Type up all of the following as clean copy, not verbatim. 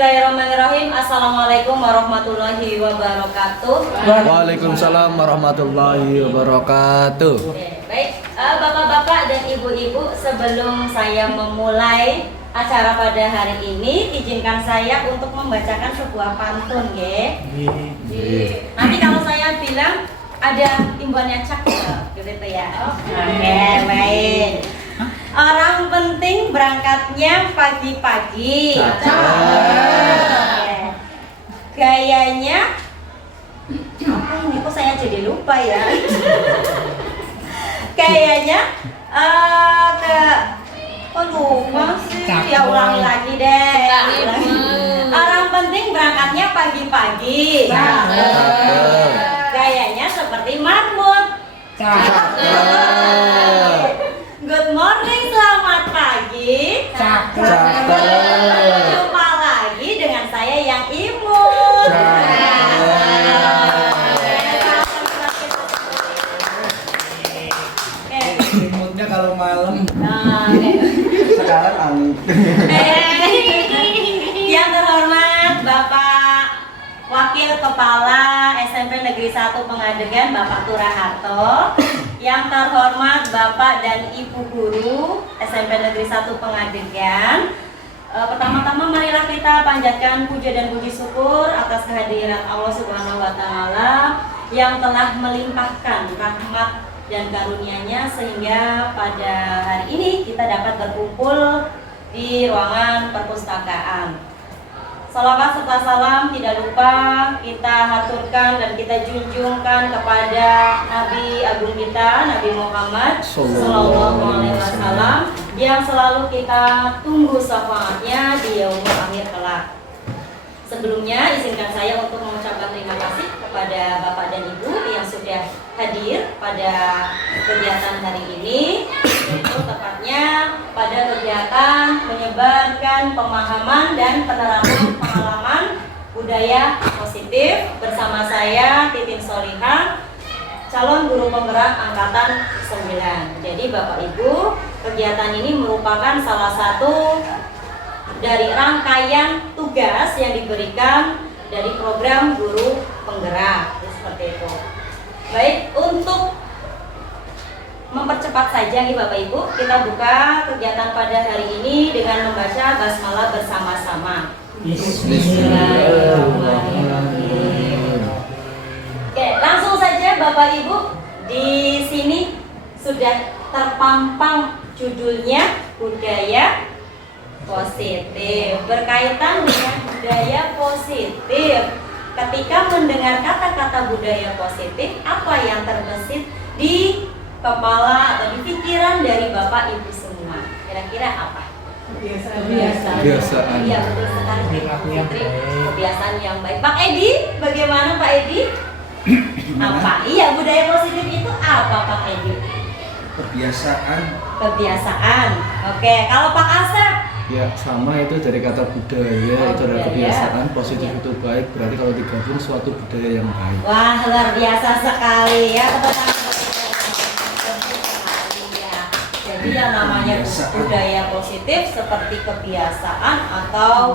Bismillahirrahmanirrahim. Assalamualaikum warahmatullahi wabarakatuh. Waalaikumsalam warahmatullahi wabarakatuh. Baik, bapak-bapak dan ibu-ibu, sebelum saya memulai acara pada hari ini, izinkan saya untuk membacakan sebuah pantun, ya. Nanti kalau saya bilang ada imbuhannya cak, gitu ya. Oke, baik. Orang penting berangkatnya pagi-pagi. Gayanya apa ini? Kok saya jadi lupa ya? Kayaknya kok lupa sih? Ya ulangi lagi deh. Orang penting berangkatnya pagi-pagi. Gayanya seperti marmut. Good morning, selamat pagi. Jumpa lagi dengan saya yang imut. Imutnya kalau malam. Sekarang angin. Yang terhormat Bapak Wakil Kepala SMP Negeri 1 Pengadegan Bapak Turaharto. Yang terhormat Bapak dan Ibu Guru SMP Negeri 1 Pengadegan. Pertama-tama marilah kita panjatkan puja dan puji syukur atas kehadiran Allah Subhanahu wa taala yang telah melimpahkan rahmat dan karunia-Nya sehingga pada hari ini kita dapat berkumpul di ruangan perpustakaan. Salawat serta salam tidak lupa kita haturkan dan kita junjungkan kepada Nabi Agung kita, Nabi Muhammad Sallallahu Alaihi Wasallam yang selalu kita tunggu syafaatnya di yaumul akhir kelak. Sebelumnya izinkan saya untuk mengucapkan terima kasih kepada Bapak dan Ibu yang sudah hadir pada kegiatan hari ini, yaitu tepatnya pada kegiatan menyebarkan pemahaman dan penerapan pengalaman budaya positif bersama saya Titin Solihah, calon guru penggerak angkatan 9. Jadi Bapak Ibu, kegiatan ini merupakan salah satu dari rangkaian tugas yang diberikan dari program guru penggerak, seperti itu. Baik, untuk mempercepat saja nih Bapak Ibu, kita buka kegiatan pada hari ini dengan membaca basmalah bersama-sama. Bismillahirrahmanirrahim. Oke, langsung saja Bapak Ibu, di sini sudah terpampang judulnya budaya positif. Berkaitan dengan budaya positif, ketika mendengar kata-kata budaya positif, apa yang terbesit di kepala atau di pikiran dari Bapak Ibu semua? Kira-kira apa? Kebiasaan. Iya, betul sekali. Kebiasaan yang baik. Pak Edi, bagaimana Pak Edi? Apa? Iya, budaya positif itu apa Pak Edi? Kebiasaan. Oke, kalau Pak Asep? Ya sama, itu dari kata budaya, itu adalah kebiasaan. Positif itu baik, berarti kalau digabung suatu budaya yang baik. Wah, luar biasa sekali ya. Jadi yang namanya budaya positif seperti kebiasaan atau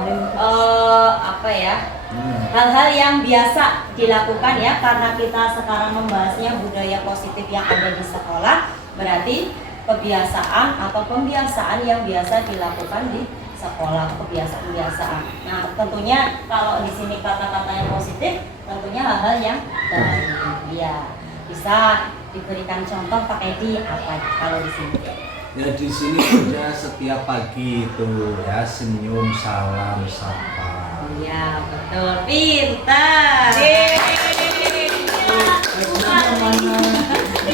hal-hal yang biasa dilakukan ya, karena kita sekarang membahasnya budaya positif yang ada di sekolah, berarti kebiasaan atau pembiasaan yang biasa dilakukan di sekolah, kebiasaan-kebiasaan. Nah, tentunya kalau di sini kata-kata yang positif, tentunya hal-hal yang baik. Ya, bisa diberikan contoh Pak Edi apa kalau di sini? Ya di sini kerja setiap pagi itu ya, senyum, salam, sapa. Iya, betul. Pintar.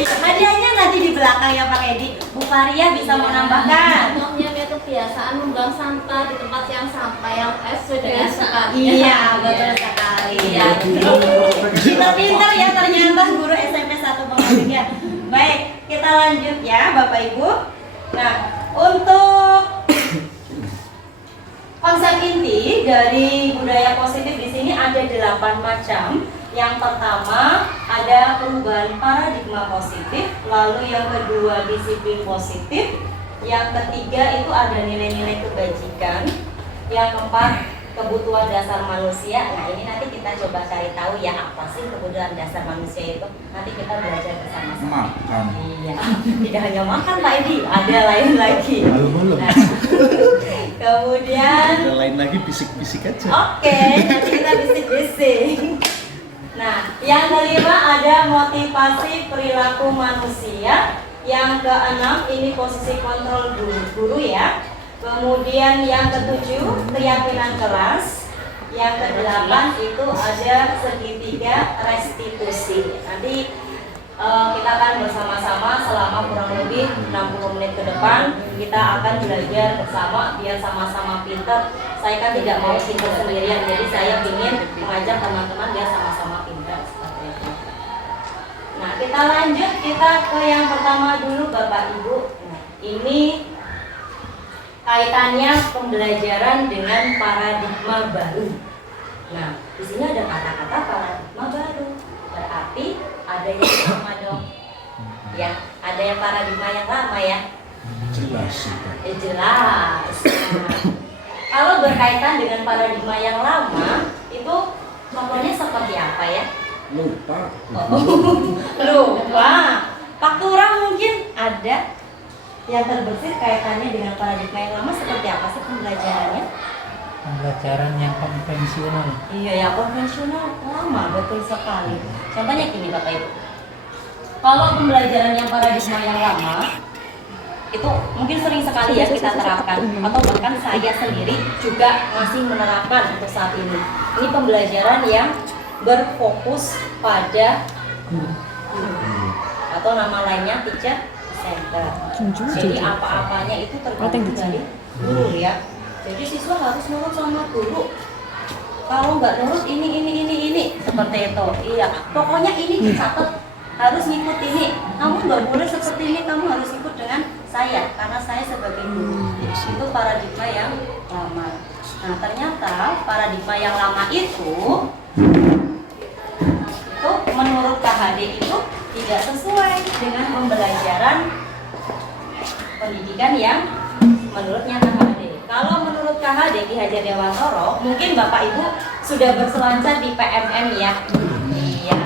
Hadiahnya nanti di belakang ya Pak Edi. Bu Faria bisa menambahkan. Contohnya itu kebiasaan membuang sampah di tempat yang sampah yang sesuai dengan sukanya. Iya, betul sekali. Ya, pintar ya ternyata guru SMP 1 Pengadegan. Baik, kita lanjut ya Bapak Ibu. Nah, untuk konsep inti dari budaya positif di sini ada 8 macam. Yang pertama ada perubahan paradigma positif, lalu yang kedua disiplin positif, yang ketiga itu ada nilai-nilai kebajikan, yang keempat kebutuhan dasar manusia. Nah ini nanti kita coba cari tahu ya apa sih kebutuhan dasar manusia itu. Nanti kita belajar bersama-sama. Makan. Iya, tidak hanya makan Pak Edi, ada lain lagi. Belum. Nah, kemudian, Ada lain lagi bisik-bisik aja. oke, nanti kita bisik-bisik. Nah, yang kelima ada motivasi perilaku manusia. Yang keenam ini posisi kontrol guru ya. Kemudian yang ketujuh keyakinan kelas. Yang kedelapan itu ada segitiga restitusi. Nanti kita akan bersama-sama selama kurang lebih 60 menit ke depan. Kita akan belajar bersama biar sama-sama pintar. Saya kan tidak mau pintar sendirian, jadi saya ingin mengajak teman-teman biar sama-sama pintar seperti itu. Nah, kita lanjut, kita ke yang pertama dulu Bapak Ibu. Nah, ini kaitannya pembelajaran dengan paradigma baru. Nah, di sini ada kata-kata paradigma baru. Berarti ada yang lama dong. Ya, ada yang paradigma yang lama ya. Jelas sih. Jelas. Nah, kalau berkaitan dengan paradigma yang lama, itu contohnya seperti apa ya? Lupa. Lupa. Pak Turang mungkin ada yang terbersih kaitannya dengan paradigma yang lama seperti apa sih pembelajarannya? Pembelajaran yang konvensional. Iya ya, konvensional lama, betul sekali. Contohnya gini Bapak Ibu. Kalau pembelajaran yang paradigma yang lama itu mungkin sering sekali ya kita terapkan, atau bahkan saya sendiri juga masih menerapkan untuk saat ini. Ini pembelajaran yang berfokus pada guru atau nama lainnya teacher center. Jadi apa-apanya itu tergantung dari guru ya. Jadi siswa harus nurut sama guru. Kalau nggak nurut ini seperti itu. Iya, pokoknya ini dicatat, harus ngikut ini. Kamu nggak boleh seperti ini, kamu harus ikut dengan saya karena saya sebagai guru. Itu paradigma yang lama. Nah ternyata paradigma yang lama itu menurut KHD itu tidak sesuai dengan pembelajaran pendidikan yang menurutnya KHD. Kalau menurut KHD Ki Hajar Dewantoro, mungkin Bapak Ibu sudah berselancar di PMM ya. Iya.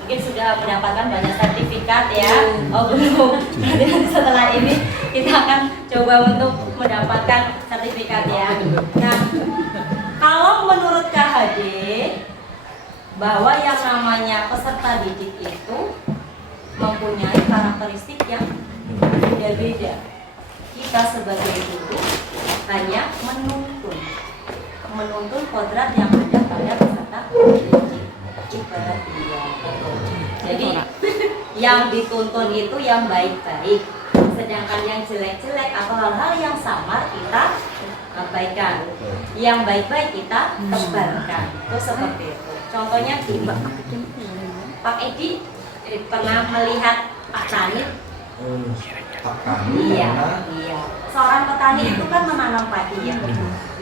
Mungkin sudah mendapatkan banyak sertifikat ya. Oh belum. Nanti setelah ini kita akan coba untuk mendapatkan sertifikat ya. Nah, kalau menurut KHD bahwa yang namanya peserta didik itu mempunyai karakteristik yang beda-beda. Kita sebagai guru hanya menuntun kodrat yang ada pada peserta didik. Ibarat dia. Jadi yang dituntun itu yang baik-baik, sedangkan yang jelek-jelek atau hal-hal yang samar kita abaikan, yang baik-baik kita tebarkan. Itu seperti itu. Contohnya gini, Pak Edi pernah melihat Pak Tani? Pak Tani. Iya. Seorang petani itu kan menanam padi ya.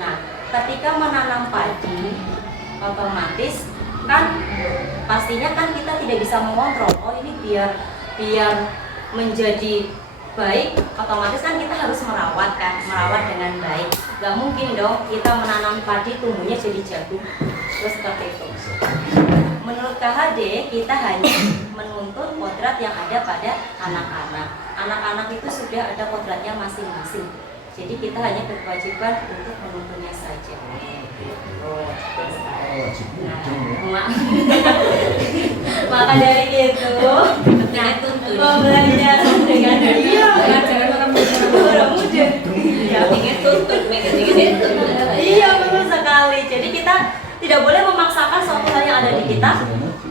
Nah, ketika menanam padi, otomatis kan pastinya kan kita tidak bisa mengontrol. Oh ini biar menjadi baik, otomatis kan kita harus merawat dengan baik. Gak mungkin dong kita menanam padi tumbuhnya jadi jagung. Terus seperti itu. Menurut KHD kita hanya menuntut kodrat yang ada pada anak-anak. Anak-anak itu sudah ada kodratnya masing-masing. Jadi kita hanya berkewajiban untuk menuntunnya saja. Maka dari itu, pembelajaran dengan orang muda. Iya betul sekali. Jadi kita tidak boleh memaksakan suatu hal yang ada di kita.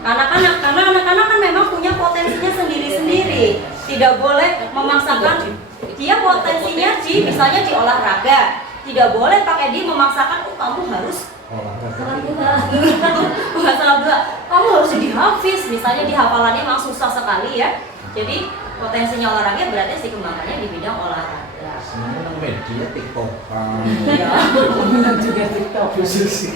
Karena anak-anak kan memang punya potensinya sendiri-sendiri. Tidak boleh memaksakan dia potensinya misalnya di olahraga. Tidak boleh Pak Edi memaksakan kamu harus salah dua. Kamu harus jadi hafiz. Misalnya di hafalannya memang susah sekali ya. Jadi potensinya olahraga berarti dikembangkannya di bidang olahraga. Media TikTokan. Iya. Juga TikTok khusus.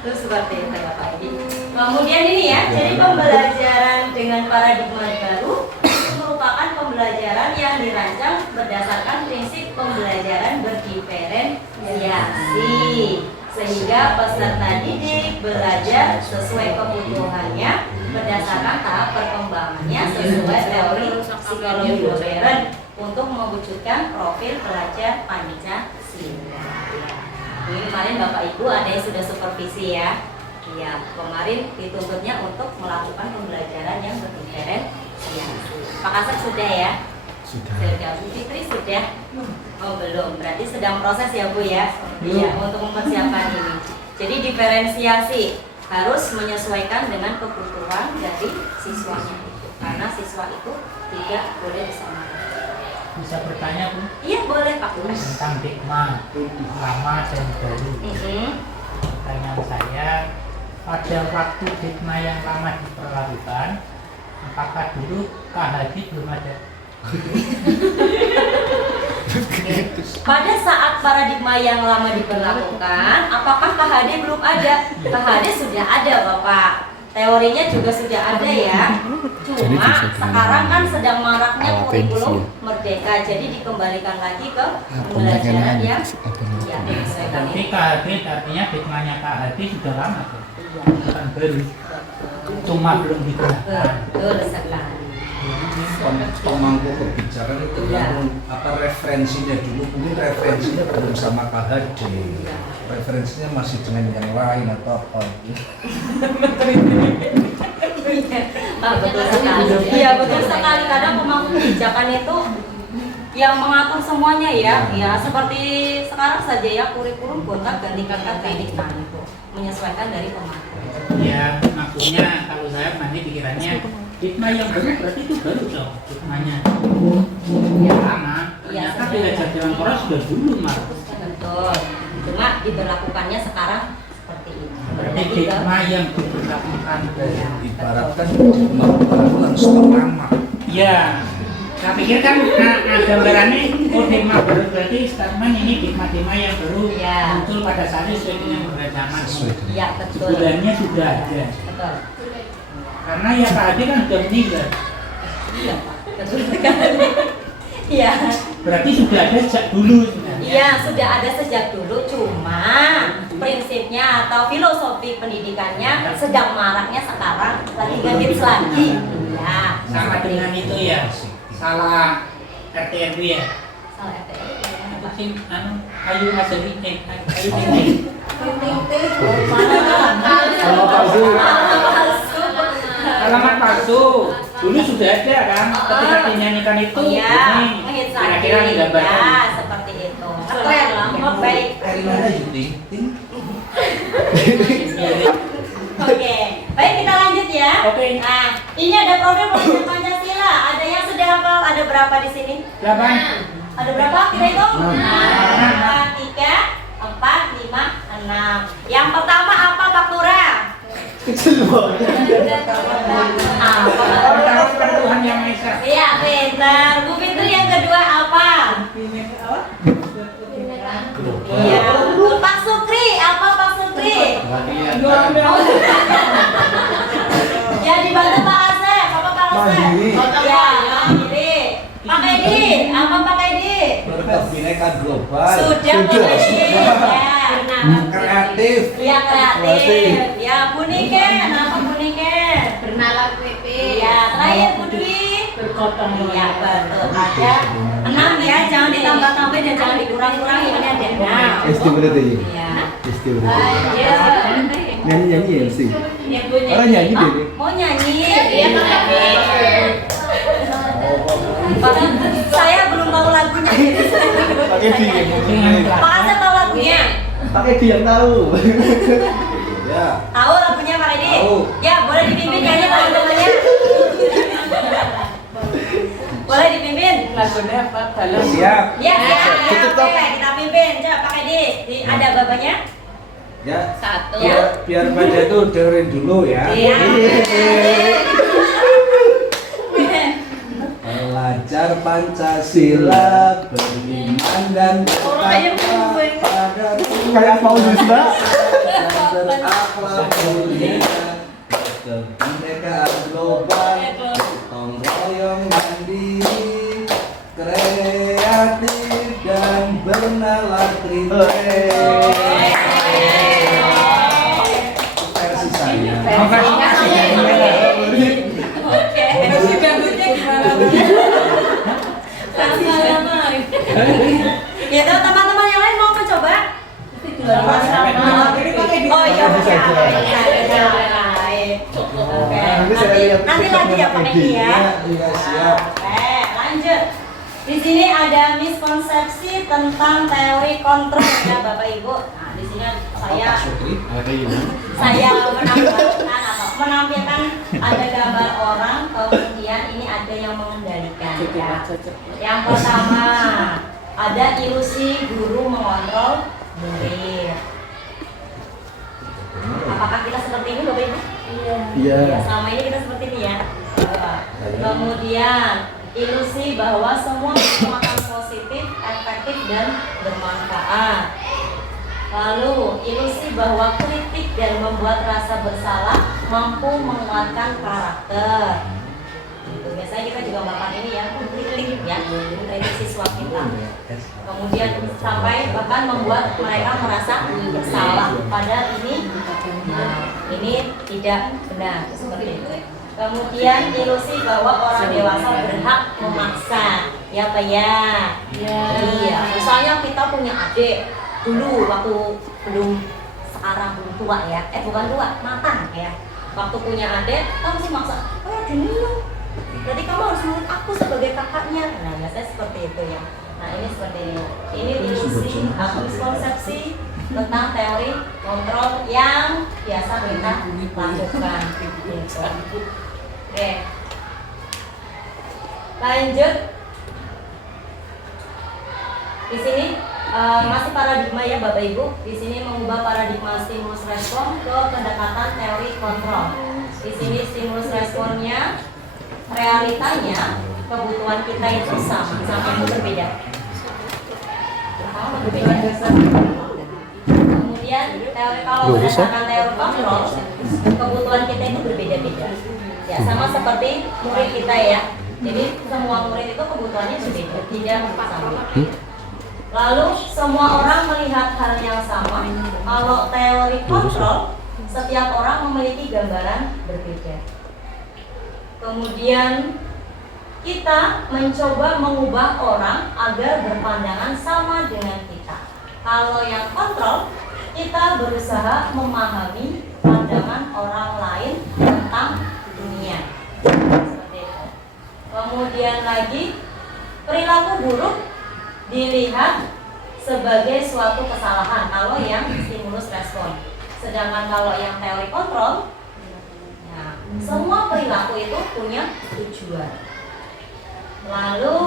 Terus seperti itu ya Pak Edi. Kemudian ini ya, jadi pembelajaran dengan paradigma baru merupakan pembelajaran yang dirancang berdasarkan prinsip pembelajaran berdiferensiasi. sehingga peserta didik belajar sesuai kebutuhannya berdasarkan tahap perkembangannya sesuai teori psikologi modern untuk mewujudkan profil pelajar Pancasila. Ini kemarin Bapak Ibu ada yang sudah supervisi ya. Iya, kemarin dituntutnya untuk melakukan pembelajaran yang berdiferensiasi. Pak Kasep sudah ya? Sudah. Bu Fitri sudah? Oh belum, berarti sedang proses ya Bu ya? Iya, untuk mempersiapkan ini. Jadi diferensiasi harus menyesuaikan dengan kebutuhan dari siswanya itu, karena siswa itu tidak boleh disamakan. Bisa bertanya Bu Iya boleh Pak Kus. tentang dikma lama dan baru. Pertanyaan saya, pada waktu dikma yang lama diperlakukan, apakah dulu KHD belum ada? Pada saat paradigma yang lama diberlakukan, apakah KHD belum ada? KHD sudah ada Bapak. Teorinya juga sudah ada ya. Cuma sekarang kan sedang maraknya kurikulum merdeka, jadi dikembalikan lagi ke pembelajaran yang ya, disesuaikan Nanti ini. KHD artinya dikmanya KHD sudah lama tuh, Iya, bukan baru. Cuma belum digunakan. betul sekali. Pemangku kebijakan itu tergantung apa referensinya dulu, mungkin referensinya belum sama KHD, referensinya masih dengan yang lain atau apa. Betul sekali. Iya betul sekali. Kadang pemangku kebijakan itu yang mengatur semuanya ya. Ya seperti sekarang saja ya, kurikulum gonta ganti itu menyesuaikan dari pemangku. Ya, maksudnya kalau saya nanti pikirannya dikma yang baru berarti itu baru dong dikmanya. Ya lama. Iya, Ternyata belajar jalan poros sudah dulu malah. Betul. Cuma diberlakukannya sekarang seperti ini. Berarti dikma yang diberlakukan Ibaratkan baru langsung lama. ya. Saya pikir kan nah, gambarannya oh dikma baru berarti statement ini dikma-dikma yang baru Iya. muncul pada saat itu sesuai dengan zaman. Iya betul. Sebenarnya sudah ada. Betul. Karena ya Pak Adi kan sudah meninggal. Iya Pak. Betul sekali. Iya. Berarti sudah ada sejak dulu sebenarnya. Iya, sudah ada sejak dulu, cuma prinsipnya atau filosofi pendidikannya sedang maraknya sekarang, lagi gadis lagi. Iya. Sama dengan itu ya. Salah RT RW ya. Salah RTL. Apa sih anu kayu asari kayu tinggi. Sama Pak Zul. Alamat palsu. Dulu sudah ada kan ketika dinyanyikan itu Iya, ini ngehits kira-kira lagi. menggambarkan. Ya, seperti itu. Keren lah, baik. Erina Yudi, Oke, baik kita lanjut ya. Oke. Nah, ini ada profil pelajar Pancasila. Ada yang sudah hafal? Ada berapa di sini? 8. Ada berapa? Kita hitung. 3, 4, 5, 6. Yang pertama apa Pak Lura? Pertama kepada Tuhan Yang Maha Esa. Iya, pintar. Bu Fitri yang kedua apa? Iya. Pak Sukri, apa Pak Sukri? Ya dibantu Pak Asep, apa Pak Asep? Mandiri. Ya, Mandiri. Pak Edi, apa Pak Edi? berkebinekaan global. Sudah Pak Edi. Ya. Kreatif. Iya kreatif. Ya Bu Niken, apa Bu Niken? Bernalar PP. Iya, terakhir Bu Dwi. Bergotong Iya betul. Ada 6 ya, jangan ditambah-tambahin dan jangan dikurang-kurangi. Ini ada 6. SD berarti. Iya. SD berarti. Iya. Nyanyi MC. Ibu Orang nyanyi deh. Mau nyanyi? Iya, Padahal saya belum tahu lagunya. Pakai di. Pak Asep tahu lagunya? Pakai di yang tahu. Ya. Tahu lagunya Pak Edi? Tahu. Ya, boleh dipimpin kayaknya teman-temannya. Boleh dipimpin? Lagunya apa? Dalam. Siap. Ya, Tutup, oke, Tok. kita pimpin. Coba Pak Edi, ada babanya? Ya. Satu. Biar pada itu dengerin dulu ya. Iya. Belajar Pancasila, beriman dan bertakwa pada Kayak mau Mbak. dan berakhlak mulia, kebinekaan global, gotong royong mandiri, kreatif dan bernalar kritis. Oke. Versi dangdutnya gimana? Ya tuh teman-teman yang lain mau mencoba? Oh iya Bisa aja. Oke. Nanti saya lihat Nanti lagi ya pakai ini ya. Iya, siap. Oke, lanjut. Di sini ada miskonsepsi tentang teori kontrol ya Bapak Ibu. Nah, di sini saya Ada ini. menampilkan ada gambar orang, kemudian ini ada yang mengendalikan ya. Yang pertama ada ilusi guru mengontrol murid. Apakah kita seperti ini Bapak Ibu? Iya. Ya, selama ini kita seperti ini ya. Kemudian ilusi bahwa semua akan positif, efektif dan bermanfaat. Lalu ilusi bahwa kritik dan membuat rasa bersalah mampu menguatkan karakter. Gitu. Biasanya kita juga melakukan ini ya, klik ya, dari siswa kita. Kemudian sampai bahkan membuat mereka merasa bersalah. Padahal ini tidak benar seperti itu. Kemudian ilusi bahwa orang dewasa berhak memaksa, ya Pak ya. Iya. Misalnya kita punya adik dulu waktu sekarang belum tua ya, bukan tua, matang ya. Waktu punya adik, kamu sih maksa, gini loh. Berarti kamu harus menurut aku sebagai kakaknya. Nah, biasanya seperti itu ya. Nah, ini seperti ini. Ini ilusi, miskonsepsi tentang teori kontrol yang biasa kita lakukan. Gitu. Oke. Lanjut. Di sini masih paradigma ya Bapak Ibu. Di sini mengubah paradigma stimulus respon ke pendekatan teori kontrol. Di sini stimulus responnya, realitanya, kebutuhan kita itu sama itu berbeda. Kemudian teori kalau berdasarkan teori kontrol, kebutuhan kita itu berbeda-beda. Ya sama seperti murid kita ya. Jadi semua murid itu kebutuhannya berbeda, tidak sama. Lalu semua orang melihat hal yang sama. Kalau teori kontrol, setiap orang memiliki gambaran berbeda. Kemudian kita mencoba mengubah orang agar berpandangan sama dengan kita. Kalau yang kontrol, kita berusaha memahami pandangan orang lain tentang dunia. Seperti itu. Kemudian lagi, perilaku buruk dilihat sebagai suatu kesalahan kalau yang stimulus respon. Sedangkan kalau yang teori kontrol, ya, semua perilaku itu punya tujuan. Lalu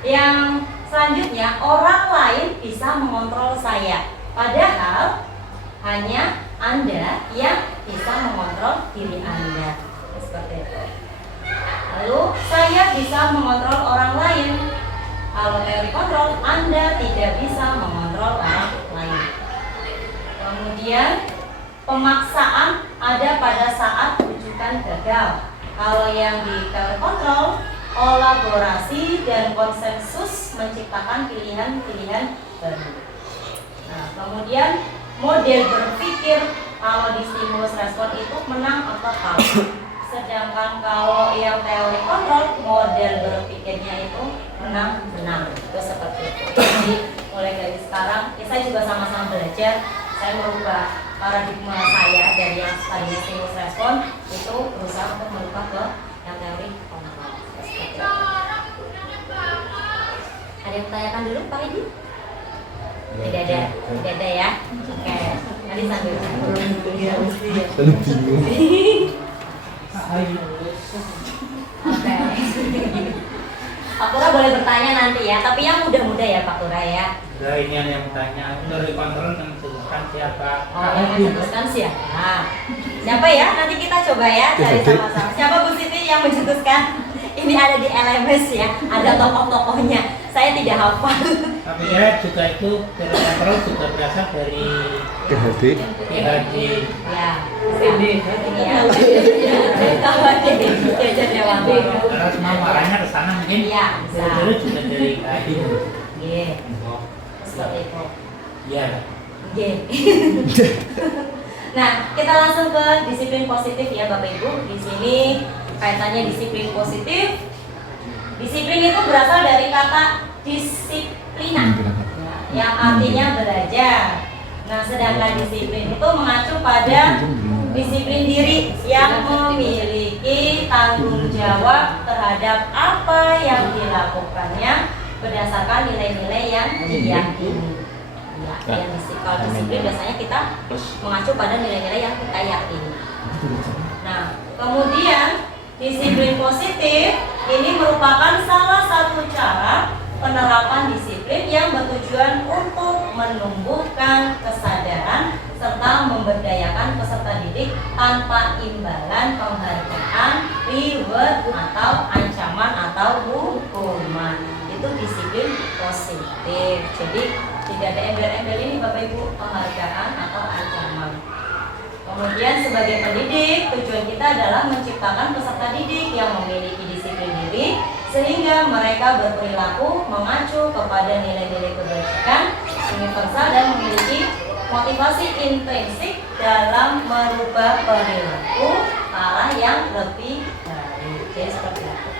yang selanjutnya, orang lain bisa mengontrol saya, padahal hanya Anda yang bisa mengontrol diri Anda. Seperti itu. Lalu saya bisa mengontrol orang lain. Kalau teori kontrol, Anda tidak bisa mengontrol orang lain. Kemudian pemaksaan ada pada saat rujukan gagal. Kalau yang di teori kontrol, kolaborasi dan konsensus menciptakan pilihan-pilihan baru. Nah, kemudian model berpikir kalau di stimulus respon itu menang atau kalah. Sedangkan kalau yang teori kontrol, model berpikirnya itu menang. Itu seperti itu. Jadi mulai dari sekarang, saya juga sama-sama belajar. Saya merubah paradigma saya dari yang tadinya stimulus respon itu berusaha untuk merubah ke yang teori kontrol. Seperti itu. Ada yang tanyakan dulu Pak Edi? Tidak ada ya. Oke. Nanti sambil Oke. Pak Tura boleh bertanya nanti ya, tapi yang muda-muda ya Pak Tura ya. Udah ini yang bertanya, dari kontrol menentukan siapa? Oh, yang mencetuskan siapa? Siapa ya? Nanti kita coba ya cari sama-sama. Siapa Bu Siti yang mencetuskan? Ini ada di LMS ya, ada tokoh-tokohnya. Saya tidak hafal. Tapi ya juga itu teori kontrol juga berasal dari PHD. PHD. Ya, ini ya. Jajan Dewan. Karena semua arahnya ke sana mungkin. Iya, bisa. Dulu juga dari PHD. Iya. Seperti itu. Iya. Iya. Nah, kita langsung ke disiplin positif ya Bapak Ibu. Di sini kaitannya disiplin positif. Disiplin itu berasal dari kata disiplina, yang artinya belajar. Nah, sedangkan disiplin itu mengacu pada disiplin diri yang memiliki tanggung jawab terhadap apa yang dilakukannya berdasarkan nilai-nilai yang diyakini. Ya, yang kalau disiplin biasanya kita mengacu pada nilai-nilai yang kita yakini. Nah, kemudian disiplin positif ini merupakan salah satu cara penerapan disiplin yang bertujuan untuk menumbuhkan kesadaran serta memberdayakan peserta didik tanpa imbalan penghargaan, reward atau ancaman atau hukuman. Itu disiplin positif. Jadi tidak ada embel-embel ini Bapak Ibu, penghargaan atau ancaman. Kemudian sebagai pendidik, tujuan kita adalah menciptakan peserta didik yang memiliki disiplin diri sehingga mereka berperilaku mengacu kepada nilai-nilai kebajikan universal dan memiliki motivasi intrinsik dalam merubah perilaku ke arah yang lebih baik. Jadi seperti itu.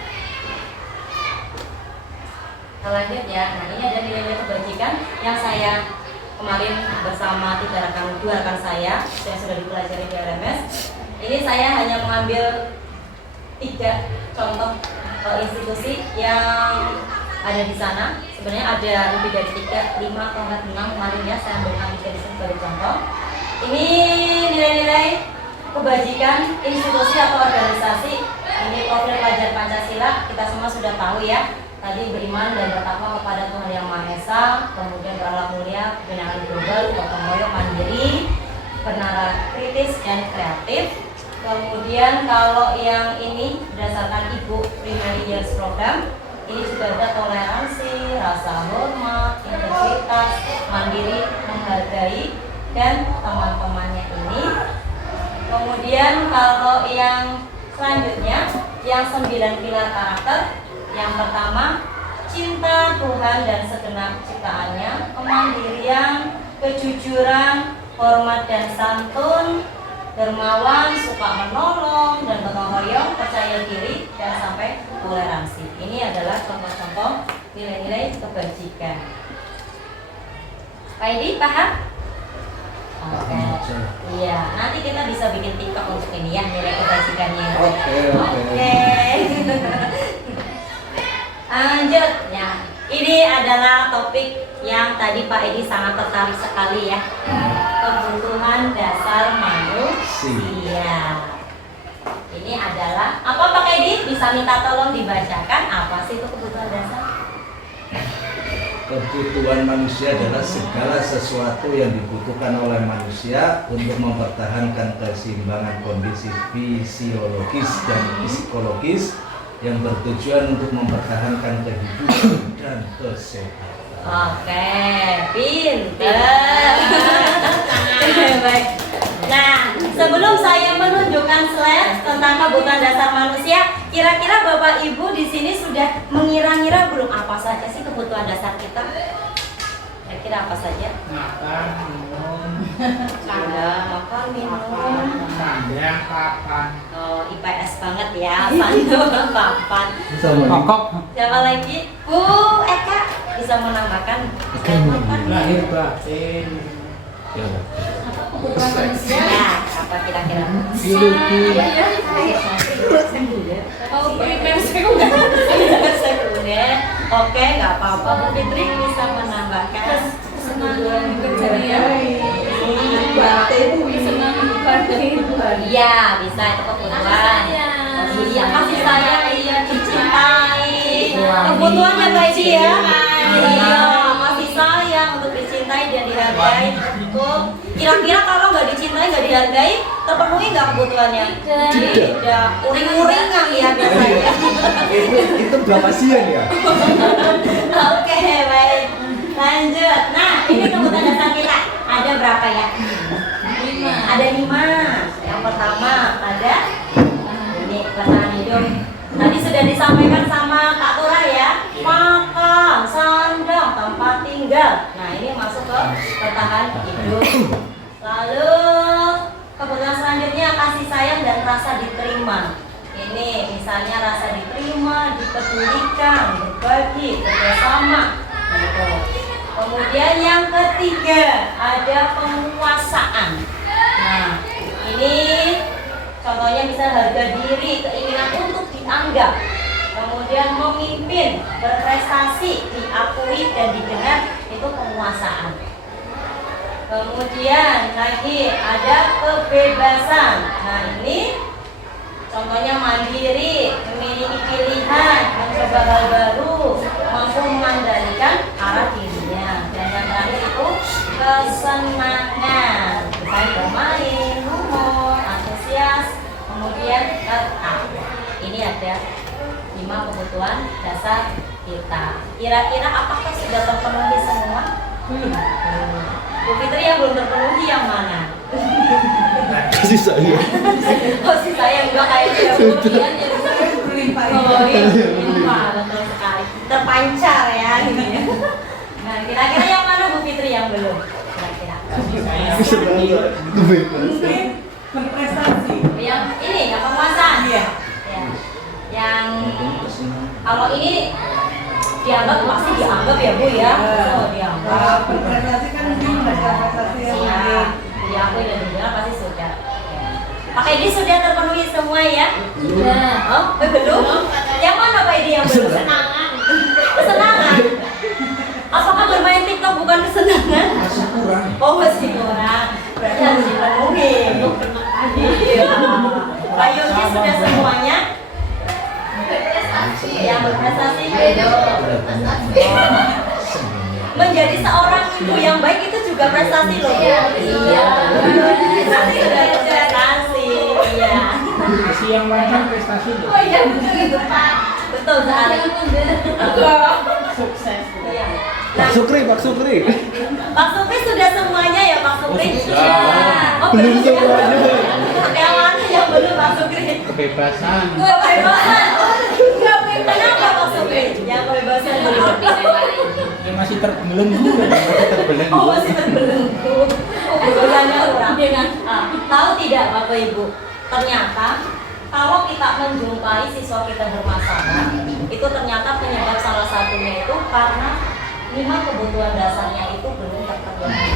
Kita lanjut ya. Nah, ini ada nilai-nilai kebajikan yang saya kemarin bersama dua rekan saya yang sudah dipelajari di RMS. Ini saya hanya mengambil 3 contoh institusi yang ada di sana. Sebenarnya ada lebih dari 3, 5 atau 6 kemarin ya, saya ambilkan 3 di sini sebagai contoh. Ini nilai-nilai kebajikan institusi atau organisasi. Ini profil pelajar Pancasila, kita semua sudah tahu ya. Tadi beriman dan bertakwa kepada Tuhan Yang Maha Esa, kemudian berakhlak mulia, kebenaran global, gotong royong, mandiri, bernara kritis dan kreatif. Kemudian kalau yang ini berdasarkan Ibu Primary Years Program, ini juga ada toleransi, rasa hormat, integritas, mandiri, menghargai, dan teman-temannya ini. Kemudian kalau yang selanjutnya, yang 9 pilar karakter. Yang pertama, cinta Tuhan dan segenap ciptaannya, kemandirian, kejujuran, hormat dan santun, dermawan, suka menolong, dan gotong royong, percaya diri, dan sampai toleransi. Ini adalah contoh-contoh nilai-nilai kebajikan. Pak Edi, paham? Oke. Iya, nanti kita bisa bikin TikTok untuk ini ya, nilai kebajikannya. Oke. Lanjut ya. Ini adalah topik yang tadi Pak Edi sangat tertarik sekali ya. Kebutuhan dasar manusia. Ini adalah apa Pak Edi? Bisa minta tolong dibacakan apa sih itu kebutuhan dasar? Kebutuhan manusia adalah segala sesuatu yang dibutuhkan oleh manusia untuk mempertahankan keseimbangan kondisi fisiologis dan psikologis yang bertujuan untuk mempertahankan kehidupan dan kesehatan. Oke, pinter. Baik. Nah, sebelum saya menunjukkan slide tentang kebutuhan dasar manusia, kira-kira Bapak Ibu di sini sudah mengira-ngira belum apa saja sih kebutuhan dasar kita? Kira-kira apa saja? Makan, minum, Sudah makan, minum. sandang, papan, Oh, IPS banget ya, sandal, papan. pokok, Siapa lagi? Bu Eka bisa menambahkan selain makan, lahir batin, apa kebutuhan manusia? Ya, apa kira-kira? biologi, Oh, primer sekunder. Sekunder. Oke, nggak apa-apa. Bu Fitri bisa menambahkan. Kesenangan berceria. Batin. Kesenangan batin. Iya, bisa itu kebutuhan. Iya, kasih sayang, iya, dicintai. Kebutuhannya Pak Edi ya. Iya, kasih sayang untuk dicintai dan dihargai. Betul. Kira-kira kalau nggak dicintai, nggak dihargai, terpenuhi nggak kebutuhannya? Tidak. Uring-uringan ya biasanya. Itu berapa siang ya? Oke, baik. Lanjut. Nah, ini kebutuhan dasar kita. Ada berapa ya? 5. Ada 5. Yang pertama ada ini bertahan hidup. Tadi sudah disampaikan sama Kak Tura ya. Makan, sandang, tempat tinggal. Nah, ini masuk ke bertahan hidup. Lalu selanjutnya kasih sayang dan rasa diterima. Ini misalnya rasa diterima, dipedulikan, berbagi, bersama. Gitu. Kemudian yang ketiga ada penguasaan. Nah, ini contohnya bisa harga diri, keinginan untuk dianggap. Kemudian memimpin, berprestasi, diakui dan didengar, itu penguasaan. Kemudian lagi ada kebebasan. Nah, ini contohnya mandiri, memiliki pilihan, mencoba hal baru, mampu mengendalikan arah dirinya. Dan yang terakhir itu kesenangan, misalnya bermain, humor, antusias, kemudian ini ada 5 kebutuhan dasar kita. Kira-kira apakah sudah terpenuhi semua? Bu Fitri yang belum terpenuhi yang mana? Kasih sayang. Kasih sayang juga kayaknya kemudian jadi Berlimpah. oh iya, betul sekali. Terpancar ya ini ya. Nah, kira-kira yang mana Bu Fitri yang belum? Kira-kira. Mungkin berprestasi. Yang ini yang penguasaan. Iya. Ya. Yang kalau ini dianggap pasti dianggap ya Bu ya. Oh, dianggap. Berprestasi kan mungkin prestasi yang Iya, baik. diakui dan didengar pasti sudah. Pak Edi sudah terpenuhi semua ya? Sudah. Oh, belum? Yang mana Pak Edi yang belum? Kesenangan. Kesenangan. Apakah bermain TikTok bukan kesenangan? Masih kurang. Oh, masih kurang. Berarti harus dipenuhi. Iya. Pak Yogi sudah semuanya? Berprestasi. Yang berprestasi Belum. menjadi seorang ibu yang baik itu juga prestasi loh. Iya. Prestasi sudah prestasi. Iya. Isi yang lancar prestasi loh. Oh iya betul itu Pak. Betul sekali. Jangan mundur. Sukses. Iya. Pak Sukri, Pak Sukri. Pak Supri sudah semuanya ya Pak Supri? Sudah. Oh, Belum semuanya. Yang mana yang belum Pak Supri? Kebebasan. Kebebasan. Kenapa Pak Supri? Yang kebebasan belum. Ya masih terbelenggu. Oh, masih terbelenggu. Kebebasannya kurang. Tahu tidak Bapak Ibu? Ternyata kalau kita menjumpai siswa kita bermasalah, itu ternyata penyebab salah satunya itu karena 5 kebutuhan dasarnya itu belum terpenuhi.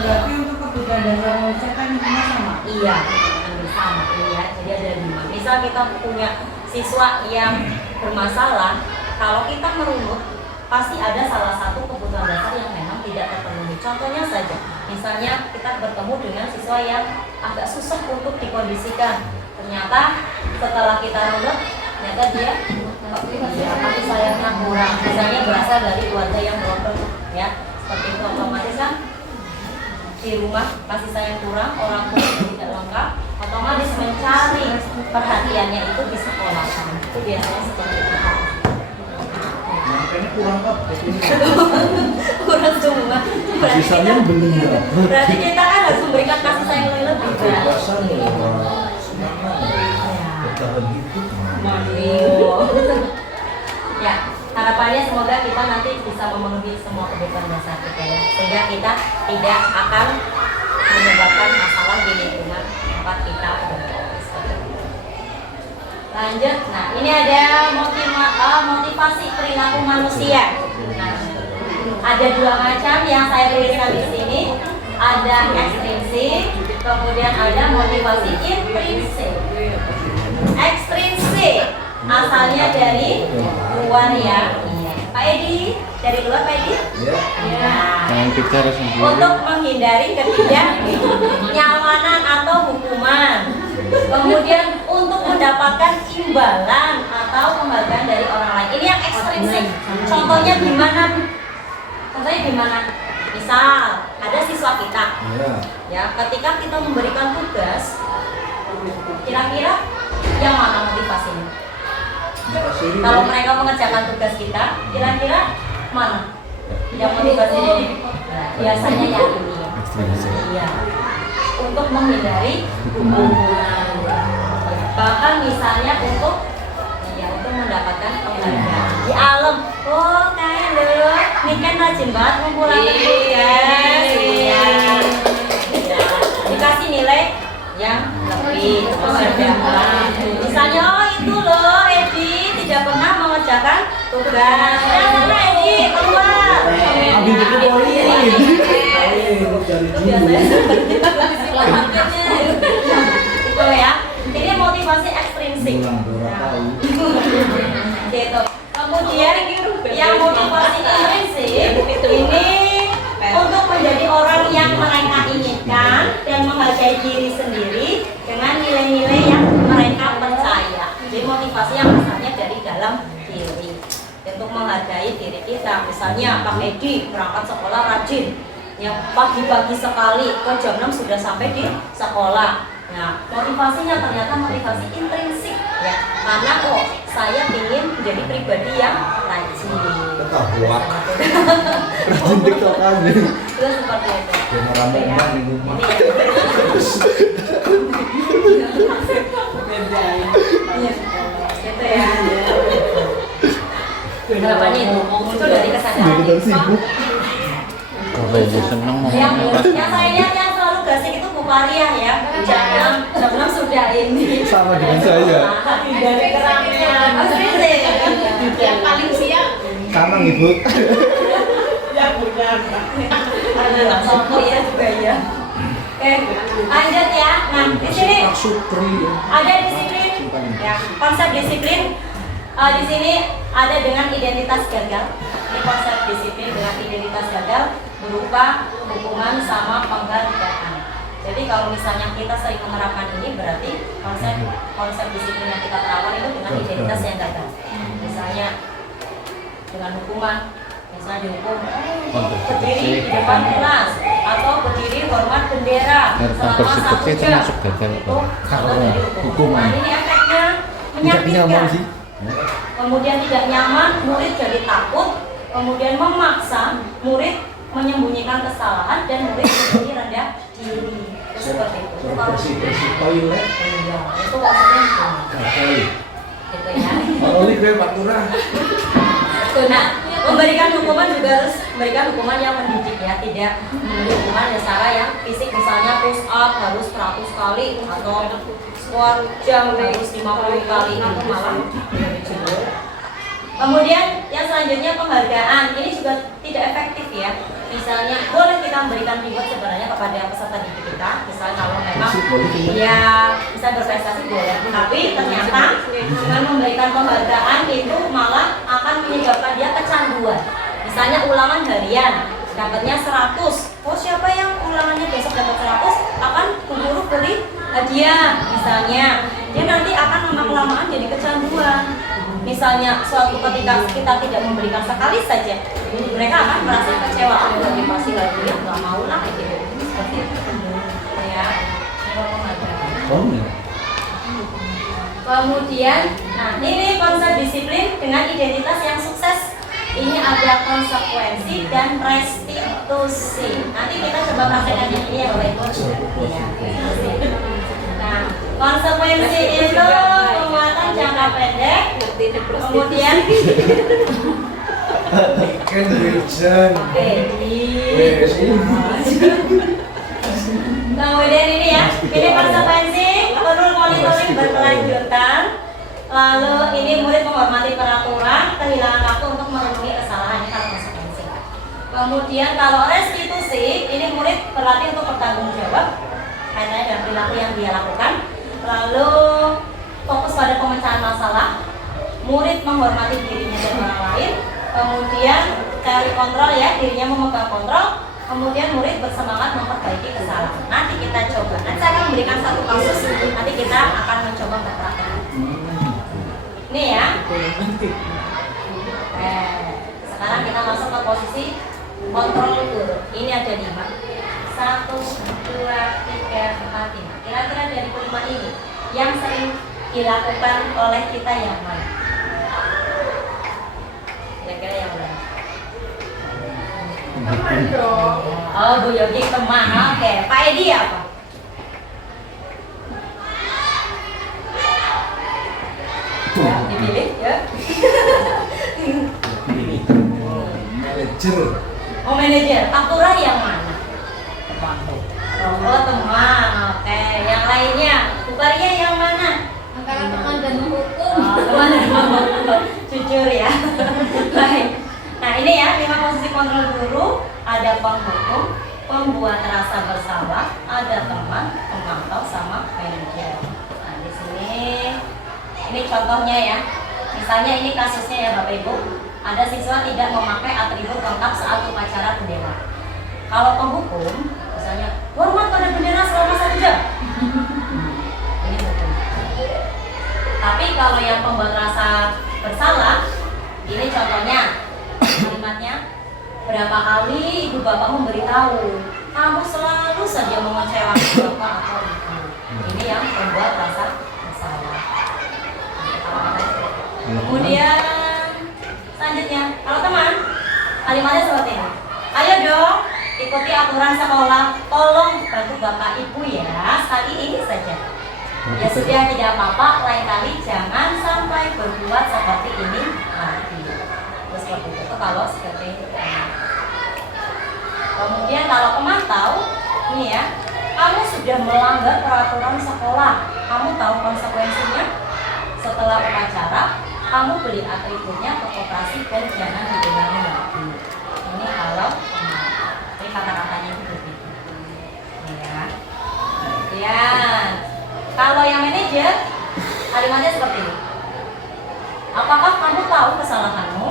Berarti untuk kebutuhan dasar manusia kan intinya sama. Iya, hampir sama ya. Jadi ada 5. Misal kita punya siswa yang bermasalah, kalau kita merunut pasti ada salah satu kebutuhan dasar yang memang tidak terpenuhi. Contohnya saja, misalnya kita bertemu dengan siswa yang agak susah untuk dikondisikan. Ternyata setelah kita runut, ternyata dia kasih sayangnya kurang. Misalnya berasal dari keluarga yang broken, ya seperti itu otomatis kan di rumah kasih sayang kurang, orang tua tidak lengkap, otomatis mencari perhatiannya itu di sekolah. Biasanya seperti itu. Makanya kurang apa? Kurang semua. Kasih sayang belum ya. Berarti kita kan harus memberikan kasih sayang yang lebih. Kebebasan ya. Ya. Bertahan hidup. Ya, harapannya semoga kita nanti bisa memenuhi semua kebutuhan dasar kita ya, sehingga kita tidak akan menyebabkan masalah di lingkungan tempat kita berada. Lanjut, nah ini ada motivasi perilaku manusia. Nah, ada 2 macam yang saya tuliskan di sini. Ada ekstrinsik, kemudian ada motivasi intrinsik. Ekstrinsik asalnya dari luar ya. Pak Edi, dari luar Pak Edi? Ya. Ya. Jangan bicara sendiri. Untuk menghindari ketidaknyamanan atau hukuman. Kemudian untuk mendapatkan imbalan atau penghargaan dari orang lain. Ini yang ekstrinsik. Contohnya gimana? Contohnya gimana? Misal ada siswa kita, Ya. ya ketika kita memberikan tugas, kira-kira yang mana motivasinya? Kalau mereka mengerjakan tugas kita, kira-kira mana yang motivasinya? Nah, biasanya yang ini. Iya. Untuk menghindari hukuman. Bahkan misalnya untuk mendapatkan penghargaan di alam. Oh, kayak lo, ini kan rajin banget ngumpulin tugas. Iya. Dikasih nilai yang lebih berdampak. Misalnya, oh itu loh Edi tidak pernah mengerjakan tugas. Ya sana Edi keluar. Ambil buku poin. Itu biasanya itu ya. Ini motivasi ekstrinsik. Gitu. Kemudian yang motivasi intrinsik ini untuk menjadi orang yang mereka inginkan dan menghargai diri sendiri dengan nilai-nilai yang mereka percaya. Jadi motivasi yang asalnya dari dalam diri untuk menghargai diri kita. Misalnya Pak Edi berangkat sekolah rajin, yang pagi-pagi sekali ke jam 6 sudah sampai di sekolah. Nah, motivasinya ternyata motivasi intrinsik ya. Karena saya ingin menjadi pribadi yang rajin. Ketahuan. Rajin TikTokan. Itu seperti itu. General Mumbang di rumah. Iya. Gitu ya. Harapannya itu muncul dari kesadaran. Kita sibuk. Kalau ini seneng Yang ngomongnya saya lihat yang selalu gasik itu Bu Maria ya. Jam 6 sudah ini. Sama dengan saya. Dari keramaian. Yang paling siap. Sama Ibu. Ada nggak soto ya juga ya. Oke, lanjut ya. Nah, di sini ada disiplin. Ya, konsep disiplin di sini ada dengan identitas gagal. Ini konsep disiplin dengan identitas gagal berupa hukuman sama penghargaan. Jadi kalau misalnya kita sering menerapkan ini berarti konsep disiplin yang kita terapkan itu dengan identitas yang gagal. Misalnya dengan hukuman, misalnya dihukum berdiri di depan kelas atau berdiri hormat bendera selama 1 jam. termasuk gagal. Itu contoh dari hukuman. Ini efeknya menyakitkan. Kemudian tidak nyaman, murid jadi takut. Kemudian memaksa murid menyembunyikan kesalahan dan murid menjadi rendah diri. Itu seperti itu. Itu kalau Bersih-bersih toilet. iya, itu maksudnya itu. Gagal. Gitu ya. Oli gue Pak Lurah. Tuh, nah, memberikan hukuman juga harus memberikan hukuman yang mendidik ya, tidak memberi hukuman yang secara yang fisik, misalnya push up harus 100 kali atau squat jam harus 50 kali, itu malah kemudian yang selanjutnya penghargaan, ini juga tidak efektif ya. Misalnya boleh kita memberikan reward sebenarnya kepada peserta didik kita, misalnya kalau memang ya bisa berprestasi boleh, tapi ternyata dengan memberikan penghargaan itu malah akan menyebabkan dia kecanduan. Misalnya ulangan harian dapatnya 100, oh siapa yang ulangannya besok dapat 100 akan guru beri hadiah misalnya, dia nanti akan lama-kelamaan jadi kecanduan. Misalnya suatu ketika kita tidak memberikan sekali saja, mereka akan merasa kecewa, motivasi lagi ya nggak mau lah gitu, seperti itu ya. Kemudian, nah ini konsep disiplin dengan identitas yang sukses. Ini ada konsekuensi dan restitusi. Nanti kita coba praktekkan yang ini ya Bapak Ibu. Ya, nah, konsekuensi itu penguatan jangka pendek. Kemudian kemudian ini ya, ini konsekuensi perlu monitoring berkelanjutan. Lalu ini murid menghormati peraturan, kehilangan waktu untuk memenuhi kesalahan, ini kalau konsekuensi. Kemudian kalau restitusi, ini murid berlatih untuk bertanggung jawab kaitannya dengan perilaku yang dia lakukan. Lalu fokus pada pemecahan masalah, murid menghormati dirinya dan orang lain. Kemudian cari kontrol ya, dirinya memegang kontrol. Kemudian murid bersemangat memperbaiki kesalahan. Nanti kita coba. Nanti saya akan memberikan satu kasus. Nanti kita akan mencoba mempraktekkan. Ini ya. Sekarang kita masuk ke posisi kontrol guru. Ini ada 5. 1, 2, 3, 4, 5. Kira-kira dari 5 ini yang sering dilakukan oleh kita yang mana? Kira-kira yang mana? Oh, Bu Yogi teman. Oke, Pak Edi apa? Ya, dipilih ya. Manajer. Oh, manajer. Pak Lurah yang mana? Teman tuh. Oh, teman. Oke, yang lainnya, Bu Paria yang mana? Antara teman dan menghukum. Teman dan menghukum. Jujur ya. Baik. Nah ini ya 5 posisi kontrol guru. Ada penghukum, pembuat rasa bersalah, ada teman, pemantau, sama manajer. Nah di sini ini contohnya ya. Misalnya ini kasusnya ya Bapak Ibu. Ada siswa tidak memakai atribut lengkap saat upacara bendera. Kalau penghukum, misalnya hormat pada bendera selama 1 jam. Ini hukum. Tapi kalau yang pembuat rasa bersalah, ini contohnya kalimatnya, berapa kali ibu bapak memberitahu kamu selalu saja mengecewakan bapak atau ibu. Ini yang pembuat rasa bersalah. Kemudian selanjutnya, kalau teman, kalimatnya seperti ini. Ayo dong, ikuti aturan sekolah. Tolong bantu bapak ibu ya, sekali ini saja. Ya sudah, tidak apa-apa, lain kali jangan sampai berbuat seperti ini lagi. Terus seperti itu kalau seperti itu. Kemudian kalau pemantau, ini ya, kamu sudah melanggar peraturan sekolah. Kamu tahu konsekuensinya? Setelah upacara, kamu beli atributnya ke koperasi dan jangan diulangi lagi. Ini kalau ini kata-katanya itu begitu. Ya. Kemudian kalau yang manajer, kalimatnya seperti ini. Apakah kamu tahu kesalahanmu?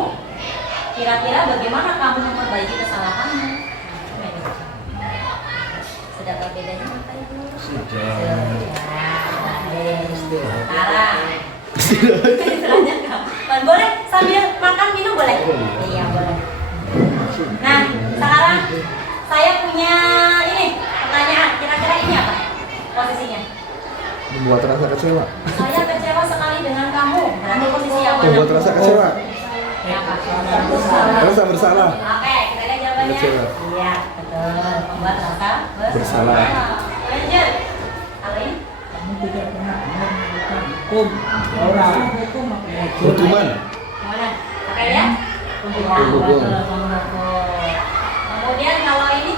Kira-kira bagaimana kamu memperbaiki kesalahanmu? Manajer. Sudah berbedanya Bapak Ibu? Sudah. Sekarang istilahnya kapan? Boleh sambil makan minum boleh? Iya boleh. Nah sekarang saya punya ini pertanyaan. Kira-kira ini apa posisinya? Membuat rasa kecewa. Saya kecewa sekali dengan kamu. Berarti posisi yang mana? Membuat rasa kecewa. Apa? Rasa bersalah. Oke, kita lihat jawabannya. Kecewa. Iya, betul. Membuat rasa Bersalah. Lanjut. Alin. Kamu tidak pernah benar melakukan hukum orang. Hukuman. Mana? Oke ya. Penghukum. Kemudian kalau ini,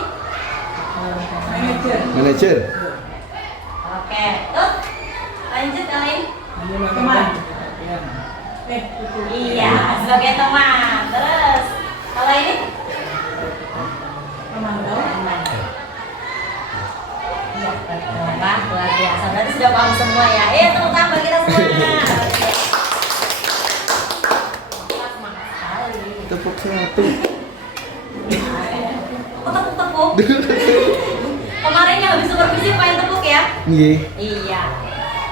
Manajer. oke, tuh. Lanjut Alin. Teman. Iya, sebagai teman. Terus, kalau ini? Pemantau. Teman. Iya, betul. Wah, luar biasa. Berarti sudah paham semua ya. Tepuk tangan bagi kita semua. Semangat sekali. Tepuk satu. Oh, tepuk-tepuk. Kemarin yang habis supervisi pengen tepuk ya? Iya. Iya.